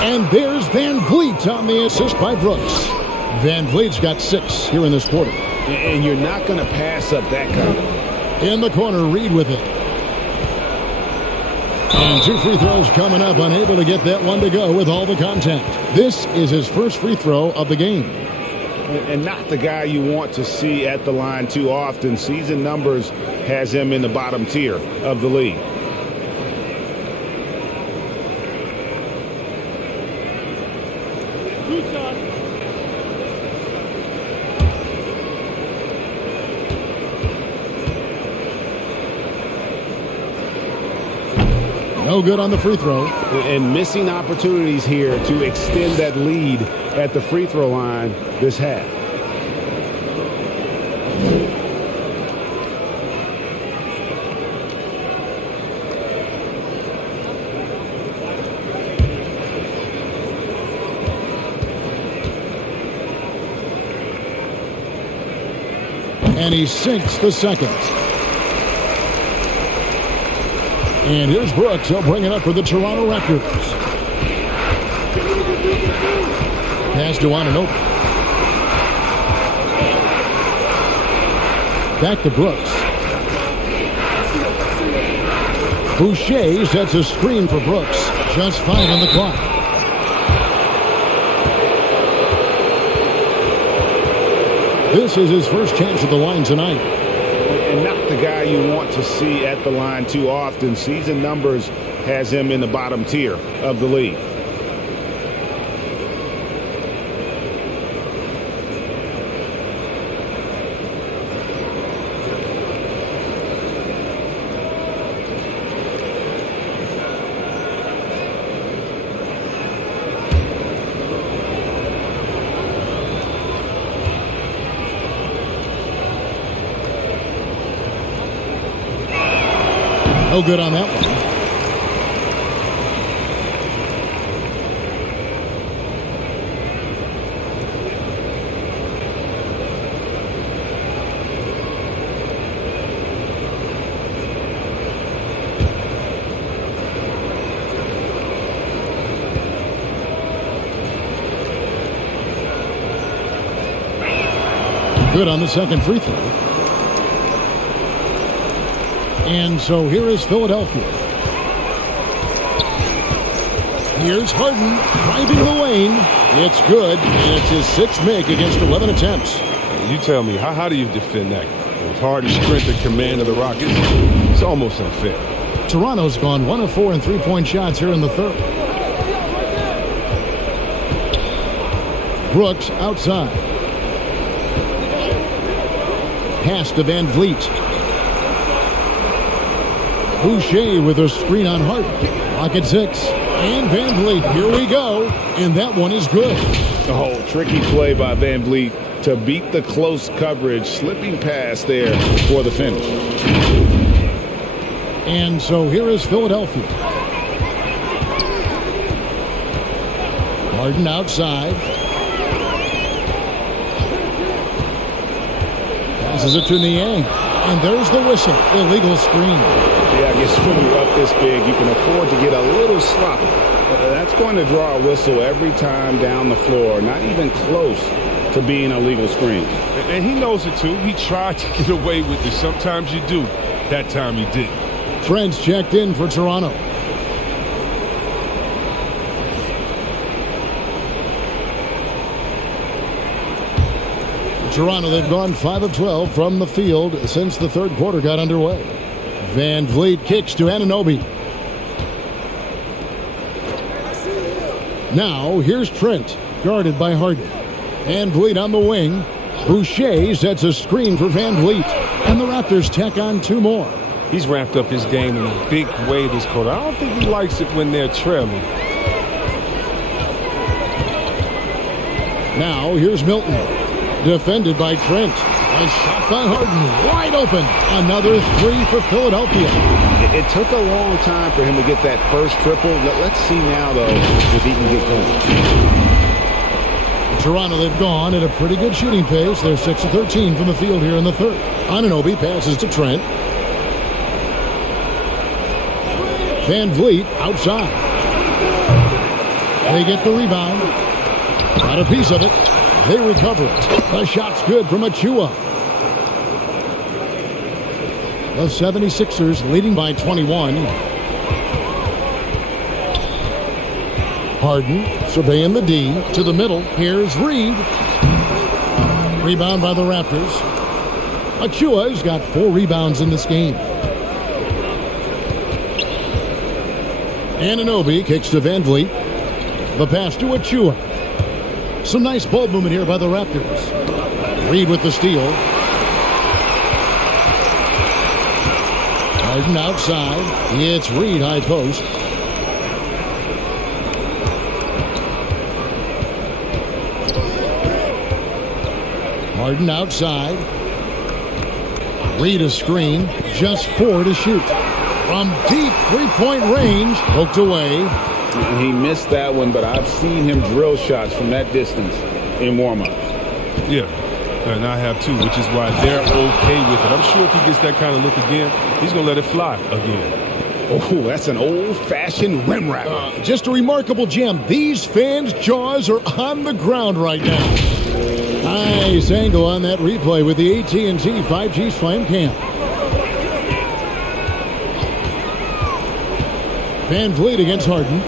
And there's Van Vliet on the assist by Brooks. Van Vliet's got 6 here in this quarter. And you're not going to pass up that kind of. In the corner, Reed with it. And 2 free throws coming up, unable to get that one to go with all the contact. This is his first free throw of the game. And not the guy you want to see at the line too often. Season numbers has him in the bottom tier of the league. No good on the free throw. And missing opportunities here to extend that lead at the free throw line this half. And he sinks the second. And here's Brooks. He'll bring it up for the Toronto Raptors. Pass to Anunoby. Back to Brooks. Boucher sets a screen for Brooks. Just 5 on the clock. This is his first chance at the line tonight. And not the guy you want to see at the line too often. Season numbers has him in the bottom tier of the league. No good on that one. Good on the second free throw. And so here is Philadelphia. Here's Harden driving the lane. It's good, and it's his sixth make against 11 attempts. You tell me, how do you defend that? With Harden's strength and command of the Rockets, it's almost unfair. Toronto's gone 1 of 4 in three-point shots here in the third. Brooks outside. Pass to Van Vliet. Boucher with a screen on Harden. Clock at 6. And Van Vliet, here we go. And that one is good. Oh, tricky play by Van Vliet to beat the close coverage. Slipping pass there for the finish. And so here is Philadelphia. Harden outside. Passes it to Niang. And there's the whistle. Illegal screen. Yeah, I guess when you're up this big, you can afford to get a little sloppy. That's going to draw a whistle every time down the floor. Not even close to being a legal screen. And he knows it too. He tried to get away with it. Sometimes you do. That time he didn't. Trent's checked in for Toronto. Toronto, they've gone 5 of 12 from the field since the third quarter got underway. Van Vliet kicks to Anunoby. Now, here's Trent, guarded by Harden. Van Vliet on the wing. Boucher sets a screen for Van Vliet. And the Raptors tack on 2 more. He's ramped up his game in a big way this quarter. I don't think he likes it when they're trailing. Now, here's Milton. Defended by Trent. A shot by Harden. Wide open. Another 3 for Philadelphia. It took a long time for him to get that first triple. Let's see now, though, if he can get going. Toronto, they've gone at a pretty good shooting pace. They're 6 of 13 from the field here in the third. Anunoby passes to Trent. Van Vliet outside. They get the rebound. Got a piece of it. They recover it. The shot's good from Achua. The 76ers leading by 21. Harden surveying the D to the middle. Here's Reed. Rebound by the Raptors. Achua's got 4 rebounds in this game. Anunoby kicks to Van Vliet. The pass to Achua. Some nice ball movement here by the Raptors. Reed with the steal. Harden outside. It's Reed high post. Harden outside. Reed a screen. Just 4 to shoot. From deep three-point range. Poked away. He missed that one, but I've seen him drill shots from that distance in warm-ups. Yeah, and I have too, which is why they're okay with it. I'm sure if he gets that kind of look again, he's going to let it fly again. Oh, that's an old-fashioned rim wrapper. Just a remarkable gem. These fans' jaws are on the ground right now. Nice angle on that replay with the AT&T 5G Slam Cam. Van Vliet against Harden.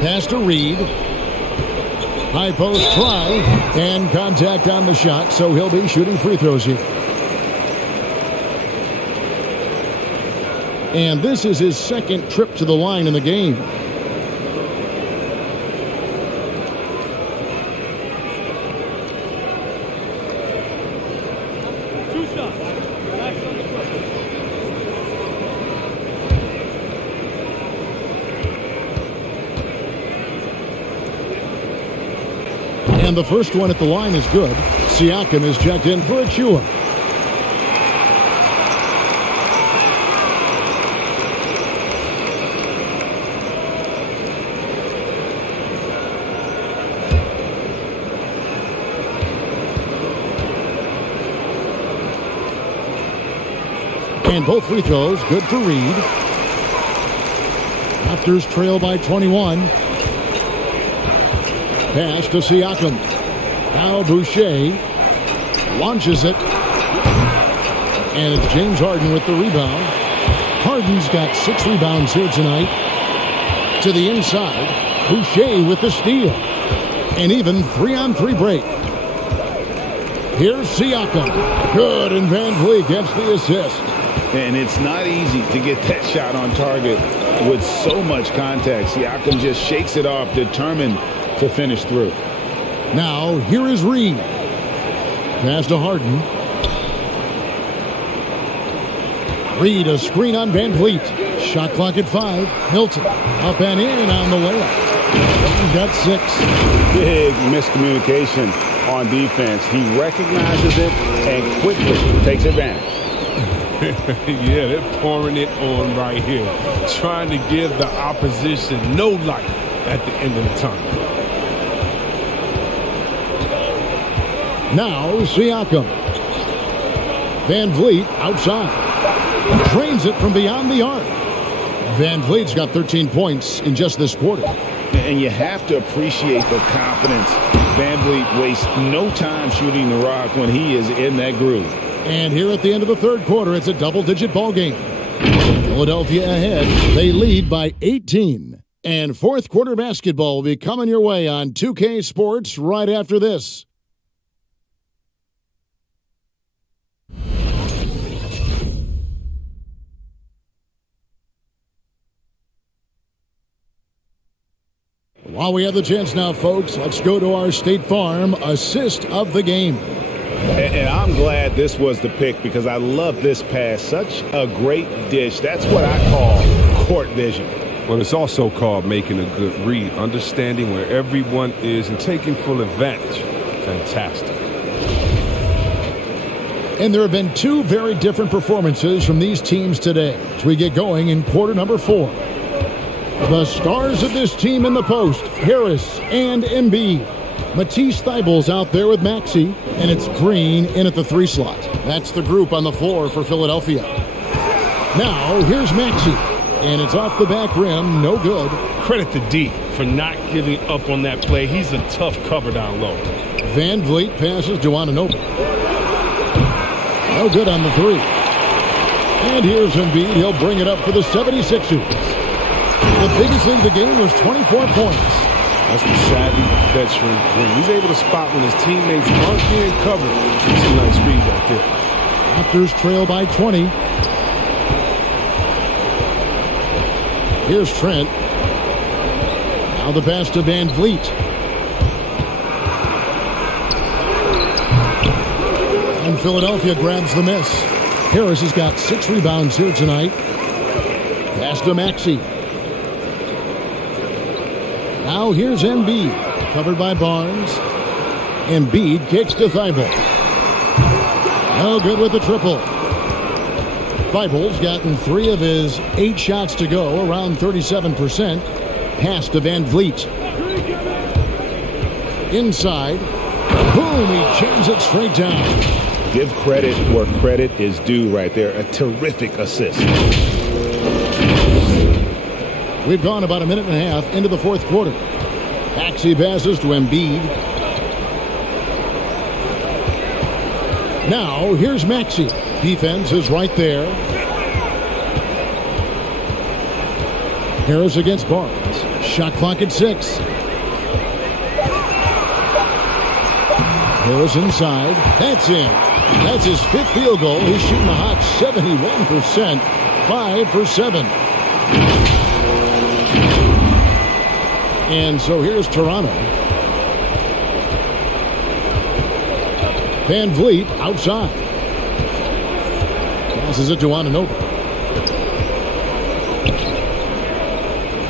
Pass to Reed. High post try. And contact on the shot, so he'll be shooting free throws here. And this is his second trip to the line in the game. And the first one at the line is good. Siakam is checked in for Achua. And both free throws good for Reed. Raptors trail by 21. Pass to Siakam. Now Boucher launches it. And it's James Harden with the rebound. Harden's got 6 rebounds here tonight. To the inside, Boucher with the steal. And even 3-on-3 break. Here's Siakam. Good, and Van Vliet gets the assist. And it's not easy to get that shot on target with so much contact. Siakam just shakes it off, determined to finish through. Now, here is Reed. Pass to Harden. Reed, a screen on Van Vliet. Shot clock at 5. Milton up and in on the layup. He's got 6. Big miscommunication on defense. He recognizes it and quickly takes advantage. Yeah, they're pouring it on right here. Trying to give the opposition no light at the end of the tunnel. Now Siakam. Van Vliet outside. Drains it from beyond the arc. Van Vliet's got 13 points in just this quarter. And you have to appreciate the confidence. Van Vliet wastes no time shooting the rock when he is in that groove. And here at the end of the third quarter, it's a double-digit ball game. Philadelphia ahead. They lead by 18. And fourth quarter basketball will be coming your way on 2K Sports right after this. While we have the chance now, folks, let's go to our State Farm assist of the game. And I'm glad this was the pick because I love this pass. Such a great dish. That's what I call court vision. Well, it's also called making a good read, understanding where everyone is and taking full advantage. Fantastic. And there have been 2 very different performances from these teams today as we get going in quarter number 4. The stars of this team in the post, Harris and Embiid. Matisse Thybulle's out there with Maxey, and it's Green in at the 3 slot. That's the group on the floor for Philadelphia. Now, here's Maxey, and it's off the back rim, no good. Credit to D for not giving up on that play. He's a tough cover down low. Van Vliet passes to Anunoby. No good on the 3. And here's Embiid. He'll bring it up for the 76ers. The biggest in the game was 24 points. That's the savvy veteran Green. He's able to spot when his teammates aren't being covered. It's a nice read right there. Raptors trail by 20. Here's Trent. Now the pass to Van Vliet. And Philadelphia grabs the miss. Harris has got 6 rebounds here tonight. Pass to Maxey. Now here's Embiid, covered by Barnes. Embiid kicks to Thibault. No good with the triple. Thibault's gotten 3 of his 8 shots to go, around 37%. Pass to Van Vliet. Inside. Boom, he jams it straight down. Give credit where credit is due right there. A terrific assist. We've gone about a minute and a half into the fourth quarter. Maxey passes to Embiid. Now, here's Maxey. Defense is right there. Harris against Barnes. Shot clock at 6. Harris inside. That's in. That's his 5th field goal. He's shooting a hot 71%. 5 for 7. And so here's Toronto. Van Vliet outside. Passes it to Anunoby.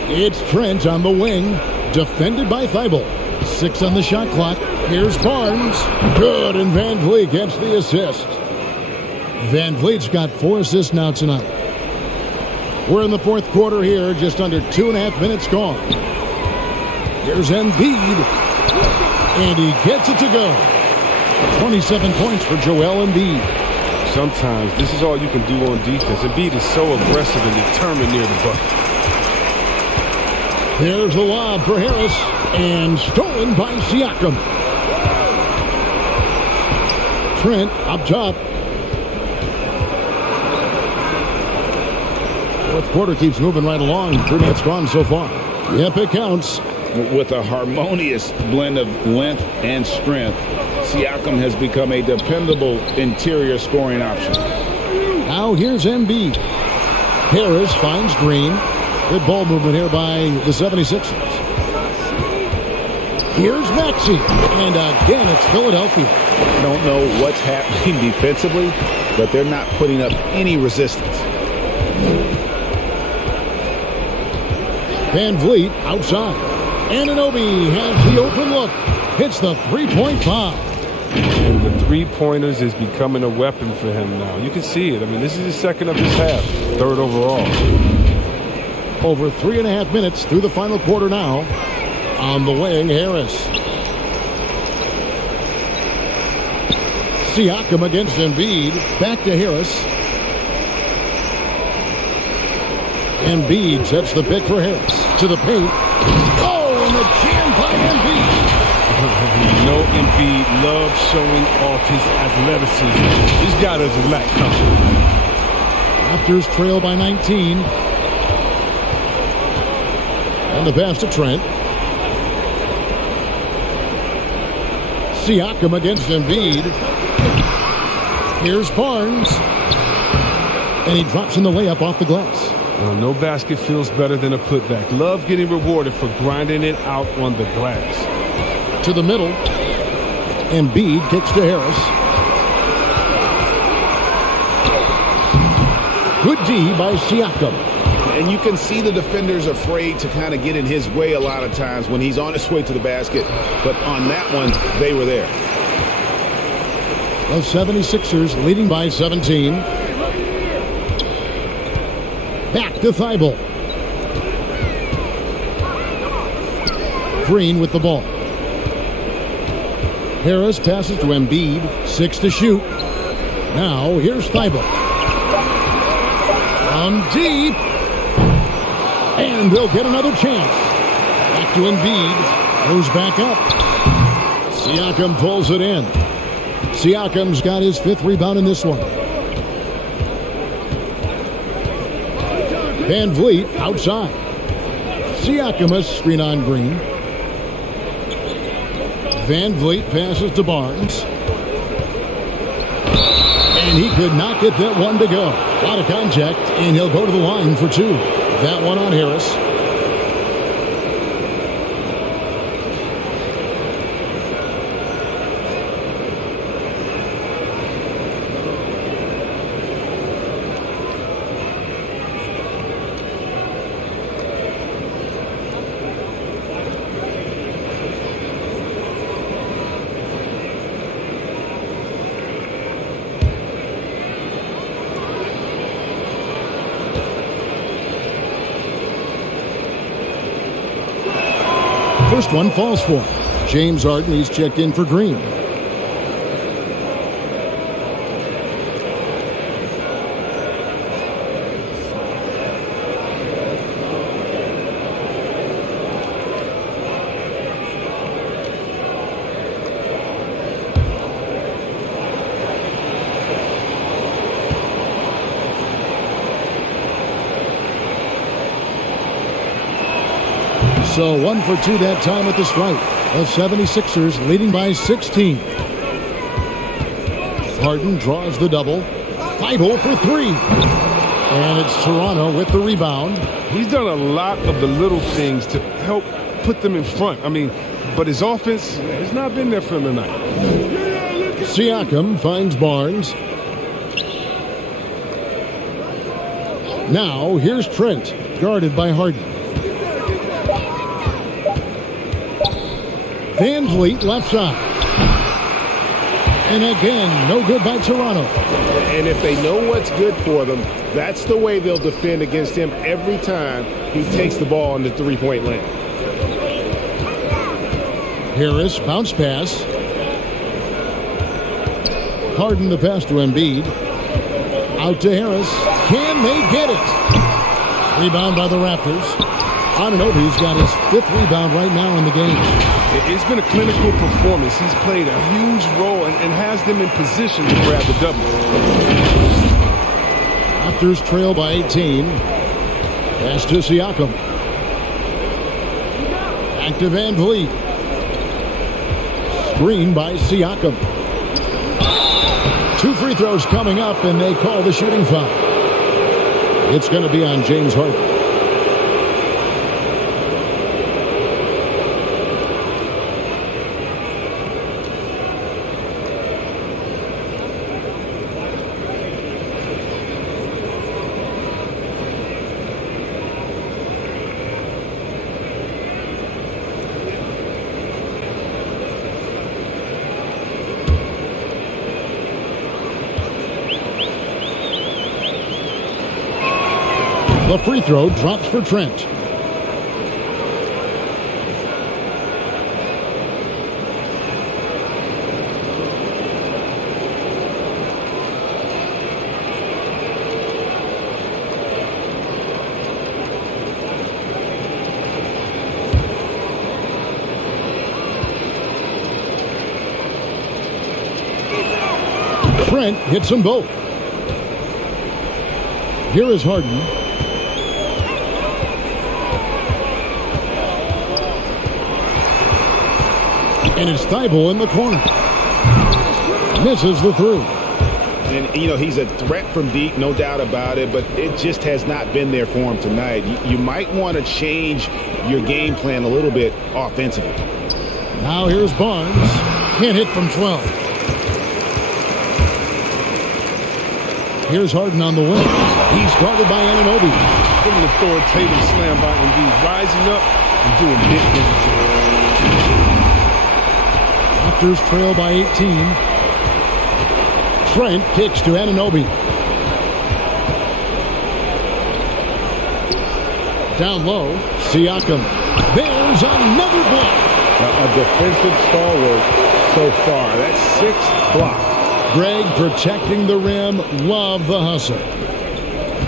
It's Trent on the wing. Defended by Thibault. 6 on the shot clock. Here's Barnes. Good, and Van Vliet gets the assist. Van Vliet's got 4 assists now tonight. We're in the fourth quarter here. Just under 2.5 minutes gone. Here's Embiid, and he gets it to go. 27 points for Joel Embiid. Sometimes this is all you can do on defense. Embiid is so aggressive and determined near the bucket. Here's the lob for Harris, and stolen by Siakam. Trent up top. Fourth quarter keeps moving right along. 3 minutes gone so far. Yep, it counts. With a harmonious blend of length and strength, Siakam has become a dependable interior scoring option. Now here's Embiid. Harris finds Green. Good ball movement here by the 76ers. Here's Maxey. And again, it's Philadelphia. I don't know what's happening defensively, but they're not putting up any resistance. Van Vliet outside. Anunoby has the open look. Hits the three-point foul. And the three-pointers is becoming a weapon for him now. You can see it. I mean, this is his second of his half, third overall. Over 3.5 minutes through the final quarter now. On the wing, Harris. Siakam against Embiid. Back to Harris. Embiid sets the pick for Harris. To the paint. Oh, and the jam by Embiid. You know Embiid loves showing off his athleticism. This guy doesn't lack something. Raptors trail by 19. And the pass to Trent. Siakam against Embiid. Here's Barnes. And he drops in the layup off the glass. Well, no basket feels better than a putback. Love getting rewarded for grinding it out on the glass. To the middle. Embiid kicks to Harris. Good D by Siakam. And you can see the defenders afraid to kind of get in his way a lot of times when he's on his way to the basket. But on that one, they were there. The 76ers leading by 17. Back to Thibault. Green with the ball. Harris passes to Embiid. 6 to shoot. Now here's Thibault. On deep. And they'll get another chance. Back to Embiid. Goes back up. Siakam pulls it in. Siakam's got his 5th rebound in this one. Van Vliet outside. Siakam a screen on Green. Van Vliet passes to Barnes. And he could not get that one to go. A lot of contact, and he'll go to the line for 2. That one on Harris. First one falls for him. James Harden, he's checked in for Green. So 1 for 2 that time at the stripe. The 76ers leading by 16. Harden draws the double. Thibault for 3. And it's Toronto with the rebound. He's done a lot of the little things to help put them in front. I mean, but his offense has not been there for him tonight. Siakam finds Barnes. Now here's Trent, guarded by Harden. Van Vliet left side. And again, no good by Toronto. And if they know what's good for them, that's the way they'll defend against him every time he takes the ball in the three-point lane. Harris, bounce pass. Harden the pass to Embiid. Out to Harris. Can they get it? Rebound by the Raptors. Anunoby's got his 5th rebound right now in the game. It's been a clinical performance. He's played a huge role and has them in position to grab the double. Raptors trail by 18. Pass to Siakam. Back to Van Vliet. Screen by Siakam. 2 free throws coming up, and they call the shooting foul. It's going to be on James Harden. The free throw drops for Trent. Trent hits them both. Here is Harden. And it's Thibault in the corner. Misses the three. And, you know, he's a threat from deep, no doubt about it, but it just has not been there for him tonight. You might want to change your game plan a little bit offensively. Now here's Barnes. Can't hit from 12. Here's Harden on the wing. He's guarded by Anunoby. An authoritative slam by Embiid, rising up and doing big things. Raptors trail by 18. Trent kicks to Anunoby. Down low, Siakam. There's another block. A defensive stalwart so far. That's 6 blocks. Greg protecting the rim. Love the hustle.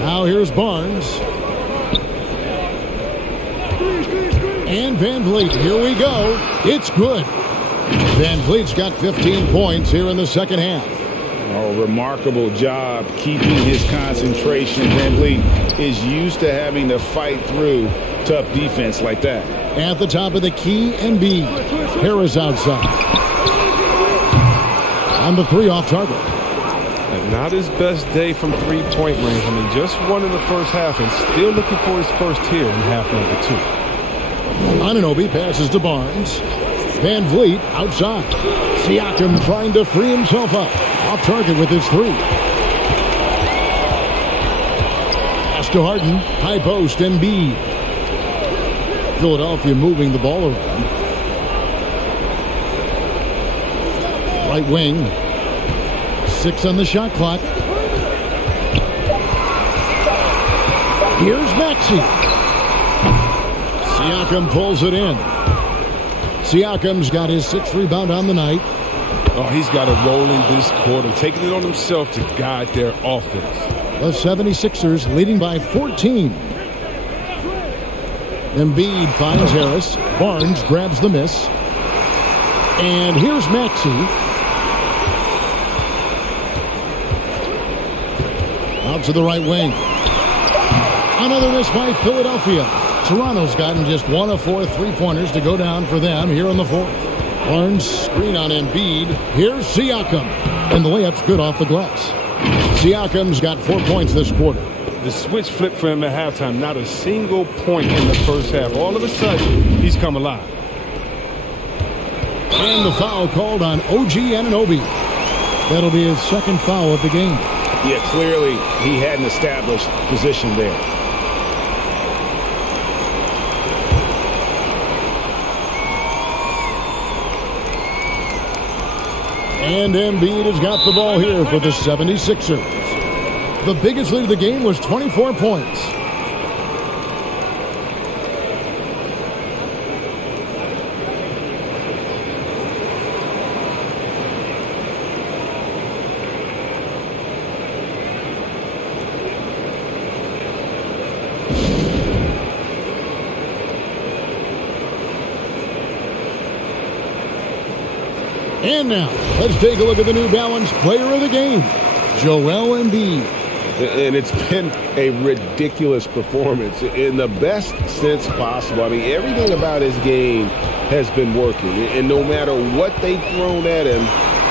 Now here's Barnes. And Van Vliet. Here we go. It's good. Van Vliet's got 15 points here in the second half. Oh, remarkable job keeping his concentration. Van Vliet is used to having to fight through tough defense like that. At the top of the key, Embiid. Harris outside. On the 3 off target. And not his best day from three-point range. I mean, just won in the first half and still looking for his first here in half number 2. Anunoby passes to Barnes. Van Vliet outside. Siakam trying to free himself up. Off target with his 3. Pass to Harden. High post, Embiid. Philadelphia moving the ball around. Right wing. 6 on the shot clock. Here's Maxey. Siakam pulls it in. Siakam's got his 6th rebound on the night. Oh, he's got a role in this quarter, taking it on himself to guide their offense. The 76ers leading by 14. Embiid finds Harris. Barnes grabs the miss. And here's Maxey. Out to the right wing. Another miss by Philadelphia. Toronto's gotten just 1 of 4 3-pointers to go down for them here in the 4th. Barnes screen on Embiid. Here's Siakam. And the layup's good off the glass. Siakam's got 4 points this quarter. The switch flipped for him at halftime. Not a single point in the first half. All of a sudden, he's come alive. And the foul called on OG Anunoby. That'll be his 2nd foul of the game. Yeah, clearly he had an established position there. And Embiid has got the ball here for the 76ers. The biggest lead of the game was 24 points. And now, let's take a look at the New Balance player of the game, Joel Embiid. And it's been a ridiculous performance in the best sense possible. I mean, everything about his game has been working. And no matter what they've thrown at him,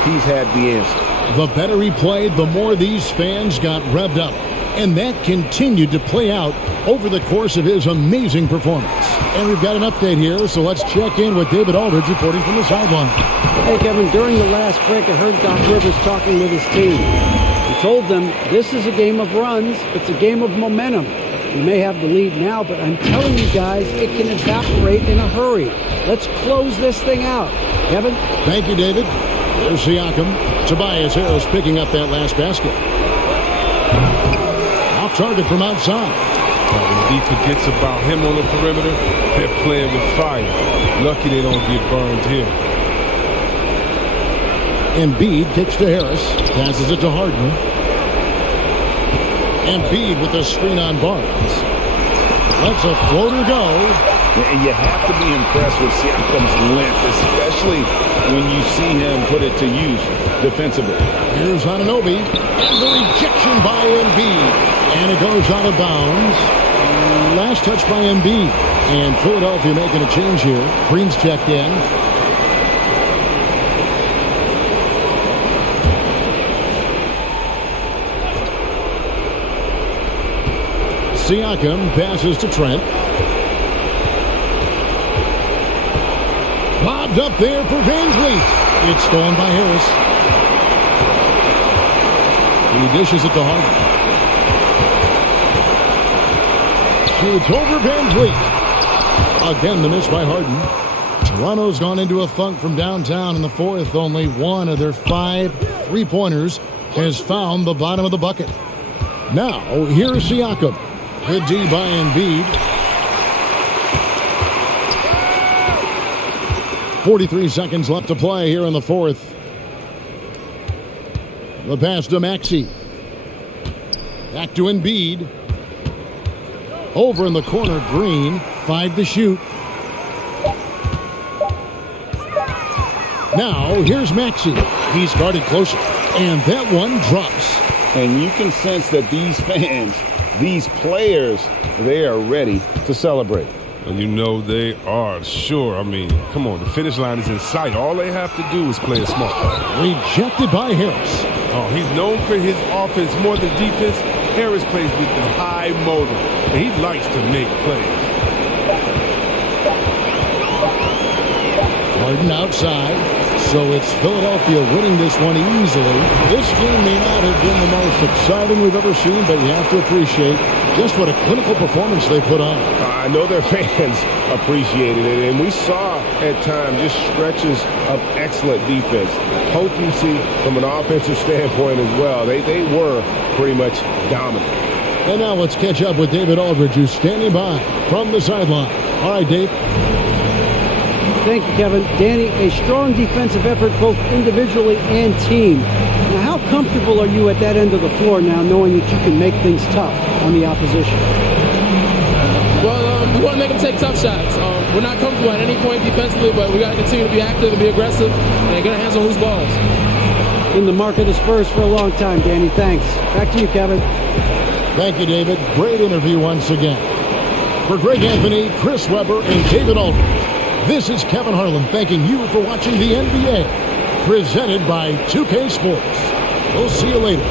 he's had the answer. The better he played, the more these fans got revved up. And that continued to play out over the course of his amazing performance. And we've got an update here, so let's check in with David Aldridge reporting from the sideline. Hey, Kevin, during the last break, I heard Doc Rivers talking with his team. He told them, this is a game of runs. It's a game of momentum. You may have the lead now, but I'm telling you guys, it can evaporate in a hurry. Let's close this thing out. Kevin? Thank you, David. There's Siakam. Tobias Harris picking up that last basket. Off target from outside. When he forgets about him on the perimeter, they're playing with fire. Lucky they don't get burned here. Embiid kicks to Harris. Passes it to Harden. Embiid with the screen on Barnes. Lets a floater go. And you have to be impressed with Siakam's length, especially when you see him put it to use defensively. Here's Anunoby. And the rejection by Embiid. And it goes out of bounds. Last touch by Embiid. And Philadelphia making a change here. Green's checked in. Siakam passes to Trent. Lobbed up there for VanVleet. It's stolen by Harris. He dishes it to Harden. Shoots over VanVleet. Again, the miss by Harden. Toronto's gone into a funk from downtown in the fourth. Only one of their 5 three-pointers has found the bottom of the bucket. Now, here's Siakam. Good D by Embiid. 43 seconds left to play here in the fourth. The pass to Maxey. Back to Embiid. Over in the corner, Green. 5 to shoot. Now, here's Maxey. He's guarded closer. And that one drops. And you can sense that these fans, these players, they are ready to celebrate. And you know they are, sure. I mean, come on, the finish line is in sight. All they have to do is play it smart. Rejected by Harris. Oh, he's known for his offense more than defense. Harris plays with the high motor, and he likes to make plays. Harden outside. So it's Philadelphia winning this one easily. This game may not have been the most exciting we've ever seen, but you have to appreciate just what a clinical performance they put on. I know their fans appreciated it, and we saw at times just stretches of excellent defense. Potency from an offensive standpoint as well. They were pretty much dominant. And now let's catch up with David Aldridge, who's standing by from the sideline. All right, Dave. Thank you, Kevin. Danny, a strong defensive effort both individually and team. Now, how comfortable are you at that end of the floor now, knowing that you can make things tough on the opposition? Well, we want to make them take tough shots. We're not comfortable at any point defensively, but we got to continue to be active and be aggressive and get our hands on loose balls. Been the mark of the Spurs for a long time, Danny. Thanks. Back to you, Kevin. Thank you, David. Great interview once again. For Greg Anthony, Chris Webber, and David Aldridge, this is Kevin Harlan thanking you for watching the NBA, presented by 2K Sports. We'll see you later.